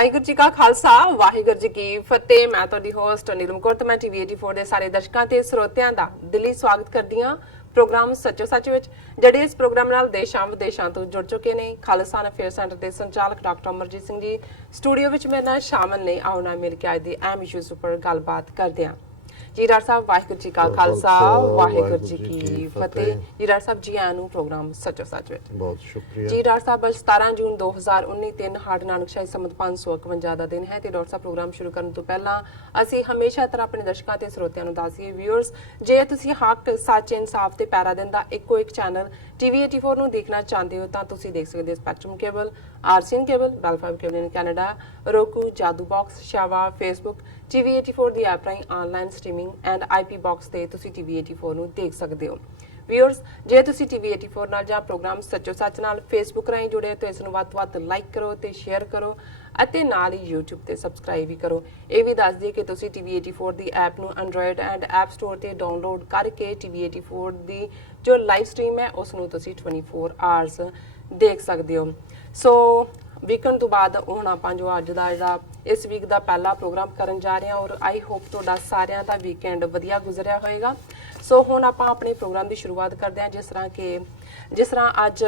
ਵਾਹਿਗੁਰੂ ਜੀ ਕਾ ਖਾਲਸਾ ਵਾਹਿਗੁਰੂ ਜੀ ਕੀ ਫਤਿਹ। ਮੈਂ ਤੁਹਾਡੀ ਹੋਸਟ ਨੀਲਮ ਕੌਰ ਤੇ ਮੈਂ ਟੀਵੀ 84 ਦੇ ਸਾਰੇ ਦਰਸ਼ਕਾਂ ਤੇ ਸਰੋਤਿਆਂ ਦਾ ਦਿਲੀ ਸਵਾਗਤ ਕਰਦੀ ਹਾਂ ਪ੍ਰੋਗਰਾਮ ਸੱਚੋ ਸੱਚ ਵਿੱਚ, ਜਿਹੜੇ ਇਸ ਪ੍ਰੋਗਰਾਮ ਨਾਲ ਦੇਸ਼ਾਂ ਵਿਦੇਸ਼ਾਂ ਤੋਂ ਜੁੜ ਚੁੱਕੇ ਨੇ। ਖਾਲਸਾ ਅਫੇਅਰ ਸੈਂਟਰ ਦੇ ਸੰਚਾਲਕ ਡਾਕਟਰ ਅਮਰਜੀਤ ਸਿੰਘ ਜੀ ਸਟੂਡੀਓ ਵਿੱਚ ਮੇਰੇ ਨਾਲ ਸ਼ਾਮਲ ਨੇ। ਆਓ ਨਾ ਮਿਲ ਕੇ ਅੱਜ ਦੇ ਅਹਿਮ ਇਸ਼ੂਜ਼ ਉੱਪਰ ਗੱਲਬਾਤ ਕਰਦੇ ਹਾਂ। ਜੀ ਡਾਕਟਰ ਸਾਹਿਬ ਵਾਹਿਗੁਰੂ ਜੀ ਕਾ ਖਾਲਸਾ ਵਾਹਿਗੁਰੂ ਜੀ ਕੀ ਫਤਿਹ। ਜੀ ਡਾਕਟਰ ਸਾਹਿਬ ਜੀ ਆਇਆਂ ਨੂੰ ਪ੍ਰੋਗਰਾਮ ਸੱਚੋ ਸੱਚ ਵਿੱਚ। ਬਹੁਤ ਸ਼ੁਕਰੀਆ ਜੀ ਡਾਕਟਰ ਸਾਹਿਬ, ਅੱਜ 17 ਜੂਨ 2019 ਦਿਨ ਹਾੜ ਨਾਨਕਸ਼ਾਹੀ ਸੰਮਤ 551 ਦਾ ਦਿਨ ਹੈ ਤੇ ਡਾਕਟਰ ਸਾਹਿਬ ਪ੍ਰੋਗਰਾਮ ਸ਼ੁਰੂ ਕਰਨ ਤੋਂ ਪਹਿਲਾਂ ਅਸੀਂ ਹਮੇਸ਼ਾ ਤਰ੍ਹਾਂ ਆਪਣੇ ਦਰਸ਼ਕਾਂ ਤੇ ਸਰੋਤਿਆਂ ਨੂੰ ਦੱਸੀਏ ਵਿਊਅਰਸ, ਜੇ ਤੁਸੀਂ ਹੱਕ ਸੱਚ ਇਨਸਾਫ ਤੇ ਪੈਰਾ ਦਿਨ ਦਾ ਇੱਕੋ ਇੱਕ ਚੈਨਲ ਟੀਵੀ 84 ਨੂੰ ਦੇਖਣਾ ਚਾਹੁੰਦੇ ਹੋ ਤਾਂ ਤੁਸੀਂ ਦੇਖ ਸਕਦੇ ਹੋ spectrum cable, RCN cable, Bell Fibe cable in Canada, roku, Jadoo box, Shava, Facebook, TV 84 ਦੀ ਐਪ ਰਾਹੀਂ online streaming and IP box ਤੇ ਤੁਸੀਂ ਟੀਵੀ 84 ਨੂੰ ਦੇਖ ਸਕਦੇ ਹੋ। ਵਿਊਅਰਸ, ਜੇ ਤੁਸੀਂ ਟੀਵੀ 84 ਨਾਲ ਜਾਂ ਪ੍ਰੋਗਰਾਮ ਸੱਚੋ ਸੱਚ ਨਾਲ ਫੇਸਬੁੱਕ ਰਾਹੀਂ ਜੁੜੇ ਹੋ ਤਾਂ ਇਸ ਨੂੰ ਵੱਧ ਤੋਂ ਵੱਧ ਲਾਈਕ ਕਰੋ ਤੇ ਸ਼ੇਅਰ ਕਰੋ ਅਤੇ ਨਾਲ ਹੀ YouTube ਤੇ ਸਬਸਕ੍ਰਾਈਬ ਵੀ ਕਰੋ। ਇਹ ਵੀ ਦੱਸ ਦਈਏ ਕਿ ਤੁਸੀਂ ਟੀਵੀ 84 ਦੀ ਐਪ ਨੂੰ ਐਂਡਰੋਇਡ ਐਂਡ ਐਪ ਸਟੋਰ ਤੇ ਡਾਊਨਲੋਡ ਕਰਕੇ ਟੀਵੀ 84 ਦੀ ਜੋ ਲਾਈਵ ਸਟ੍ਰੀਮ ਹੈ ਉਸ ਨੂੰ ਤੁਸੀਂ 24 ਆਵਰਸ ਦੇਖ ਸਕਦੇ ਹੋ। ਸੋ ਵੀਕਐਂਡ ਤੋਂ ਬਾਅਦ ਹੁਣ ਆਪਾਂ ਜੋ ਅੱਜ ਦਾ ਜਿਹੜਾ ਇਸ ਵੀਕ ਦਾ ਪਹਿਲਾ ਪ੍ਰੋਗਰਾਮ ਕਰਨ ਜਾ ਰਹੇ ਹਾਂ ਔਰ ਆਈ ਹੋਪ ਤੁਹਾਡਾ ਸਾਰਿਆਂ ਦਾ ਵੀਕਐਂਡ ਵਧੀਆ ਗੁਜ਼ਰਿਆ ਹੋਏਗਾ। ਸੋ ਹੁਣ ਆਪਾਂ ਆਪਣੇ ਪ੍ਰੋਗਰਾਮ ਦੀ ਸ਼ੁਰੂਆਤ ਕਰਦੇ ਹਾਂ ਜਿਸ ਤਰ੍ਹਾਂ ਅੱਜ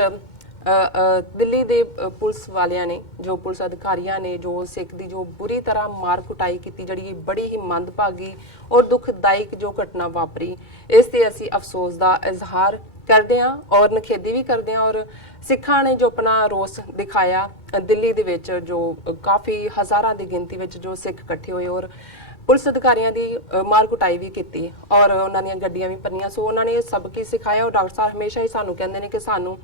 ਦਿੱਲੀ ਦੇ ਪੁਲਿਸ ਵਾਲਿਆਂ ਨੇ, ਜੋ ਪੁਲਿਸ ਅਧਿਕਾਰੀਆਂ ਨੇ, ਜੋ ਸਿੱਖ ਦੀ ਜੋ ਬੁਰੀ ਤਰ੍ਹਾਂ ਮਾਰ ਕੁਟਾਈ ਕੀਤੀ, ਜਿਹੜੀ ਬੜੀ ਹੀ ਮੰਦਭਾਗੀ ਔਰ ਦੁਖਦਾਇਕ ਜੋ ਘਟਨਾ ਵਾਪਰੀ, ਇਸ ਤੇ ਅਸੀਂ ਅਫਸੋਸ ਦਾ ਇਜ਼ਹਾਰ ਕਰਦੇ ਹਾਂ ਔਰ ਨਿਖੇਧੀ ਵੀ ਕਰਦੇ ਹਾਂ। ਔਰ ਸਿੱਖਾਂ ਨੇ ਜੋ ਆਪਣਾ ਰੋਸ ਦਿਖਾਇਆ ਦਿੱਲੀ ਦੇ ਵਿੱਚ, ਜੋ ਕਾਫੀ ਹਜ਼ਾਰਾਂ ਦੀ ਗਿਣਤੀ ਵਿੱਚ ਜੋ ਸਿੱਖ ਇਕੱਠੇ ਹੋਏ ਔਰ ਪੁਲਿਸ ਅਧਿਕਾਰੀਆਂ ਦੀ ਮਾਰ ਕੁਟਾਈ ਵੀ ਕੀਤੀ ਔਰ ਉਹਨਾਂ ਦੀਆਂ ਗੱਡੀਆਂ ਵੀ ਭੰਨੀਆਂ। ਸੋ ਉਹਨਾਂ ਨੇ ਸਭ ਕੀ ਸਿਖਾਇਆ। ਔਰ ਡਾਕਟਰ ਸਾਹਿਬ ਹਮੇਸ਼ਾ ਹੀ ਸਾਨੂੰ ਕਹਿੰਦੇ ਨੇ ਕਿ ਸਾਨੂੰ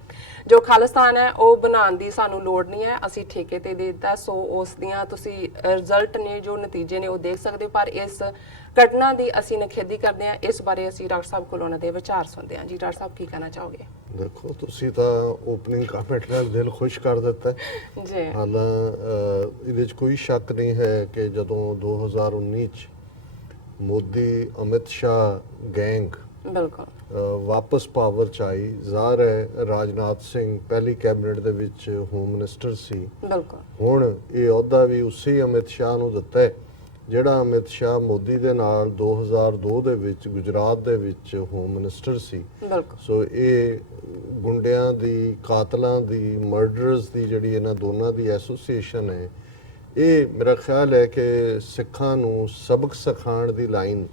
ਜੋ ਖਾਲਿਸਤਾਨ ਹੈ ਉਹ ਬਣਾਉਣ ਦੀ ਸਾਨੂੰ ਲੋੜ ਨਹੀਂ ਹੈ, ਅਸੀਂ ਠੇਕੇ ਤੇ ਦੇ ਦਿੱਤਾ। ਸੋ ਉਸ ਦੀਆਂ ਤੁਸੀਂ ਰਿਜ਼ਲਟ ਨੇ, ਜੋ ਨਤੀਜੇ ਨੇ ਉਹ ਦੇਖ ਸਕਦੇ ਹੋ। ਪਰ ਇਸ ਘਟਨਾ ਦੀ ਅਸੀਂ ਨਿਖੇਧੀ ਕਰਦੇ ਹਾਂ। ਇਸ ਬਾਰੇ ਅਸੀਂ ਡਾਕਟਰ ਸਾਹਿਬ ਕੋਲ ਉਹਨਾਂ ਦੇ ਵਿਚਾਰ ਸੁਣਦੇ ਹਾਂ। ਜੀ ਡਾਕਟਰ ਸਾਹਿਬ ਕੀ ਕਹਿਣਾ ਚਾਹੋਗੇ? ਦੇਖੋ, ਤੁਸੀਂ ਤਾਂ ਓਪਨਿੰਗ ਕਮੈਂਟ ਨਾਲ ਦਿਲ ਖੁਸ਼ ਕਰ ਦਿੱਤਾ ਜੀ। ਹਾਲਾਂ ਇਹਦੇ ਵਿੱਚ ਕੋਈ ਸ਼ੱਕ ਨਹੀਂ ਹੈ ਕਿ ਜਦੋਂ 2019 ਚ ਮੋਦੀ ਅਮਿਤ ਸ਼ਾਹ ਗੈਂਗ ਬਿਲਕੁਲ ਵਾਪਸ ਪਾਵਰ ਚ ਆਈ, ਜ਼ਾਹਰ ਹੈ ਰਾਜਨਾਥ ਸਿੰਘ ਪਹਿਲੀ ਕੈਬਨਿਟ ਦੇ ਵਿੱਚ ਹੋਮ ਮਿਨਿਸਟਰ ਸੀ। ਬਿਲਕੁਲ ਹੁਣ ਇਹ ਅਹੁਦਾ ਵੀ ਉਸੇ ਅਮਿਤ ਸ਼ਾਹ ਨੂੰ ਦਿੱਤਾ ਹੈ ਜਿਹੜਾ ਅਮਿਤ ਸ਼ਾਹ ਮੋਦੀ ਦੇ ਨਾਲ 2002 ਦੇ ਵਿੱਚ ਗੁਜਰਾਤ ਦੇ ਵਿੱਚ ਹੋਮ ਮਿਨਿਸਟਰ ਸੀ। ਬਿਲਕੁਲ ਸੋ ਇਹ ਗੁੰਡਿਆਂ ਦੀ, ਕਾਤਲਾਂ ਦੀ, ਮਰਡਰਰਸ ਦੀ ਜਿਹੜੀ ਇਹਨਾਂ ਦੋਨਾਂ ਦੀ ਐਸੋਸੀਏਸ਼ਨ ਹੈ, ਇਹ ਮੇਰਾ ਖਿਆਲ ਹੈ ਕਿ ਸਿੱਖਾਂ ਨੂੰ ਸਬਕ ਸਿਖਾਉਣ ਦੀ ਲਾਈਨ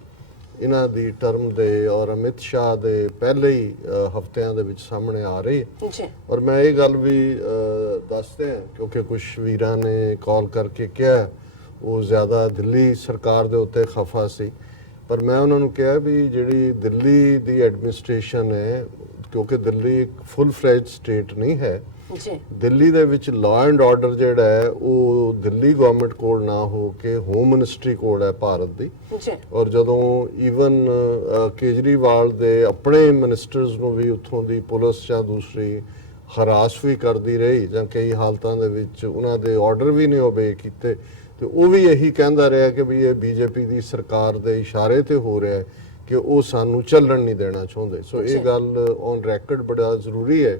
ਇਹਨਾਂ ਦੀ ਟਰਮ ਦੇ ਔਰ ਅਮਿਤ ਸ਼ਾਹ ਦੇ ਪਹਿਲੇ ਹੀ ਹਫ਼ਤਿਆਂ ਦੇ ਵਿੱਚ ਸਾਹਮਣੇ ਆ ਰਹੀ ਹੈ। ਜੀ। ਔਰ ਮੈਂ ਇਹ ਗੱਲ ਵੀ ਦੱਸਦੇ ਹਾਂ ਕਿਉਂਕਿ ਕੁਝ ਵੀਰਾਂ ਨੇ ਕਾਲ ਕਰਕੇ ਕਿਹਾ ਉਹ ਜ਼ਿਆਦਾ ਦਿੱਲੀ ਸਰਕਾਰ ਦੇ ਉੱਤੇ ਖਫਾ ਸੀ, ਪਰ ਮੈਂ ਉਹਨਾਂ ਨੂੰ ਕਿਹਾ ਵੀ ਜਿਹੜੀ ਦਿੱਲੀ ਦੀ ਐਡਮਿਨਿਸਟ੍ਰੇਸ਼ਨ ਹੈ, ਕਿਉਂਕਿ ਦਿੱਲੀ ਇੱਕ ਫੁੱਲ ਫਲੈਜਡ ਸਟੇਟ ਨਹੀਂ ਹੈ, ਜੀ, ਦਿੱਲੀ ਦੇ ਵਿੱਚ ਲਾਅ ਐਂਡ ਆਰਡਰ ਜਿਹੜਾ ਹੈ ਉਹ ਦਿੱਲੀ ਗਵਰਨਮੈਂਟ ਕੋਲ ਨਾ ਹੋ ਕੇ ਹੋਮ ਮਿਨਿਸਟਰੀ ਕੋਲ ਹੈ ਭਾਰਤ ਦੀ। ਜੀ। ਔਰ ਜਦੋਂ ਈਵਨ ਕੇਜਰੀਵਾਲ ਦੇ ਆਪਣੇ ਮਿਨਿਸਟਰਸ ਨੂੰ ਵੀ ਉੱਥੋਂ ਦੀ ਪੁਲਿਸ ਜਾਂ ਦੂਸਰੀ ਹਰਾਸ ਵੀ ਕਰਦੀ ਰਹੀ ਜਾਂ ਕਈ ਹਾਲਤਾਂ ਦੇ ਵਿੱਚ ਉਹਨਾਂ ਦੇ ਆਰਡਰ ਵੀ ਨਹੀਂ ਓਬੇ ਕੀਤੇ, ਤੇ ਉਹ ਵੀ ਇਹੀ ਕਹਿੰਦਾ ਰਿਹਾ ਕਿ ਵੀ ਇਹ ਬੀਜੇਪੀ ਦੀ ਸਰਕਾਰ ਦੇ ਇਸ਼ਾਰੇ ਤੇ ਹੋ ਰਿਹਾ ਹੈ ਕਿ ਉਹ ਸਾਨੂੰ ਚੱਲਣ ਨਹੀਂ ਦੇਣਾ ਚਾਹੁੰਦੇ। ਸੋ ਇਹ ਗੱਲ ਔਨ ਰੈਕਰਡ ਬੜਾ ਜ਼ਰੂਰੀ ਹੈ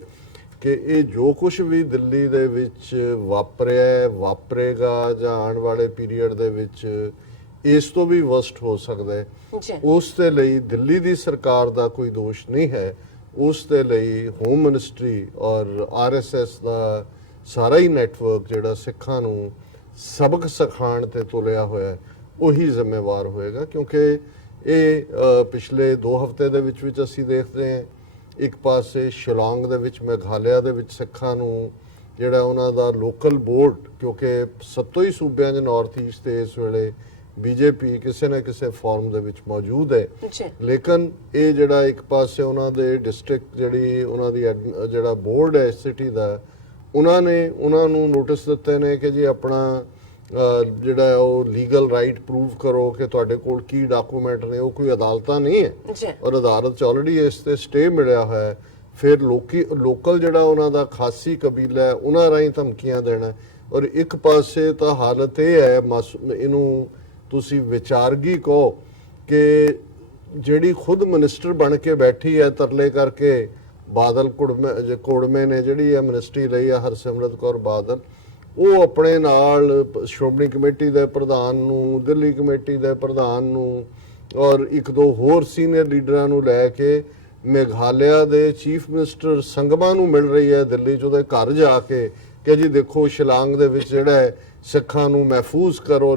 ਕਿ ਇਹ ਜੋ ਕੁਝ ਵੀ ਦਿੱਲੀ ਦੇ ਵਿੱਚ ਵਾਪਰਿਆ, ਵਾਪਰੇਗਾ ਜਾਂ ਆਉਣ ਵਾਲੇ ਪੀਰੀਅਡ ਦੇ ਵਿੱਚ ਇਸ ਤੋਂ ਵੀ ਵਰਸਟ ਹੋ ਸਕਦਾ ਹੈ, ਉਸ ਦੇ ਲਈ ਦਿੱਲੀ ਦੀ ਸਰਕਾਰ ਦਾ ਕੋਈ ਦੋਸ਼ ਨਹੀਂ ਹੈ। ਉਸ ਦੇ ਲਈ ਹੋਮ ਮਿਨਿਸਟਰੀ ਔਰ ਆਰਐਸਐਸ ਦਾ ਸਾਰਾ ਹੀ ਨੈਟਵਰਕ ਜਿਹੜਾ ਸਿੱਖਾਂ ਨੂੰ ਸਬਕ ਸਿਖਾਉਣ ਤੇ ਤੁਲਿਆ ਹੋਇਆ ਉਹੀ ਜ਼ਿੰਮੇਵਾਰ ਹੋਏਗਾ। ਕਿਉਂਕਿ ਇਹ ਪਿਛਲੇ 2 ਹਫ਼ਤੇ ਦੇ ਵਿੱਚ ਅਸੀਂ ਦੇਖਦੇ ਹਾਂ, ਇੱਕ ਪਾਸੇ ਸ਼ਿਲੌਂਗ ਦੇ ਵਿੱਚ, ਮੇਘਾਲਿਆ ਦੇ ਵਿੱਚ ਸਿੱਖਾਂ ਨੂੰ ਜਿਹੜਾ ਉਹਨਾਂ ਦਾ ਲੋਕਲ ਬੋਰਡ, ਕਿਉਂਕਿ 7 ਹੀ ਸੂਬਿਆਂ ਦੇ ਨਾਰਥ ਈਸਟ ਤੇ ਇਸ ਵੇਲੇ ਬੀਜੇਪੀ ਕਿਸੇ ਨਾ ਕਿਸੇ ਫਾਰਮ ਦੇ ਵਿੱਚ ਮੌਜੂਦ ਹੈ, ਲੇਕਿਨ ਇਹ ਜਿਹੜਾ ਇੱਕ ਪਾਸੇ ਉਹਨਾਂ ਦੇ ਡਿਸਟ੍ਰਿਕਟ ਜਿਹੜੀ ਉਹਨਾਂ ਦੀ ਜਿਹੜਾ ਬੋਰਡ ਹੈ ਸਿਟੀ ਦਾ, ਉਹਨਾਂ ਨੂੰ ਨੋਟਿਸ ਦਿੱਤੇ ਨੇ ਕਿ ਜੀ ਆਪਣਾ ਜਿਹੜਾ ਉਹ ਲੀਗਲ ਰਾਈਟ ਪ੍ਰੂਵ ਕਰੋ ਕਿ ਤੁਹਾਡੇ ਕੋਲ ਕੀ ਡਾਕੂਮੈਂਟ ਨੇ। ਉਹ ਕੋਈ ਅਦਾਲਤਾਂ ਨਹੀਂ ਹੈ ਔਰ ਅਦਾਲਤ 'ਚ ਆਲਰੇਡੀ ਇਸ ਤੇ ਸਟੇ ਮਿਲਿਆ ਹੋਇਆ। ਫਿਰ ਲੋਕਲ ਜਿਹੜਾ ਉਹਨਾਂ ਦਾ ਖਾਸੀ ਕਬੀਲਾ ਹੈ ਉਹਨਾਂ ਰਾਹੀਂ ਧਮਕੀਆਂ ਦੇਣਾ। ਔਰ ਇੱਕ ਪਾਸੇ ਤਾਂ ਹਾਲਤ ਇਹ ਹੈ, ਇਹਨੂੰ ਤੁਸੀਂ ਵਿਚਾਰਗੀ ਕਹੋ ਕਿ ਜਿਹੜੀ ਖੁਦ ਮਿਨਿਸਟਰ ਬਣ ਕੇ ਬੈਠੀ ਹੈ ਤਰਲੇ ਕਰਕੇ, ਬਾਦਲ ਕੁੜਮੇ ਨੇ ਜਿਹੜੀ ਹੈ ਮਿਨਿਸਟਰੀ ਲਈ ਹੈ ਹਰਸਿਮਰਤ ਕੌਰ ਬਾਦਲ, ਉਹ ਆਪਣੇ ਨਾਲ ਸ਼੍ਰੋਮਣੀ ਕਮੇਟੀ ਦੇ ਪ੍ਰਧਾਨ ਨੂੰ, ਦਿੱਲੀ ਕਮੇਟੀ ਦੇ ਪ੍ਰਧਾਨ ਨੂੰ ਔਰ ਇੱਕ ਦੋ ਹੋਰ ਸੀਨੀਅਰ ਲੀਡਰਾਂ ਨੂੰ ਲੈ ਕੇ ਮੇਘਾਲਿਆ ਦੇ ਚੀਫ ਮਿਨਿਸਟਰ ਸੰਗਮਾ ਨੂੰ ਮਿਲ ਰਹੀ ਹੈ ਦਿੱਲੀ 'ਚ, ਉਹਦੇ ਘਰ ਜਾ ਕੇ ਕਿ ਜੀ ਦੇਖੋ ਸ਼ਿਲਾਂਗ ਦੇ ਵਿੱਚ ਜਿਹੜਾ ਹੈ ਸਿੱਖਾਂ ਨੂੰ ਮਹਿਫੂਜ਼ ਕਰੋ।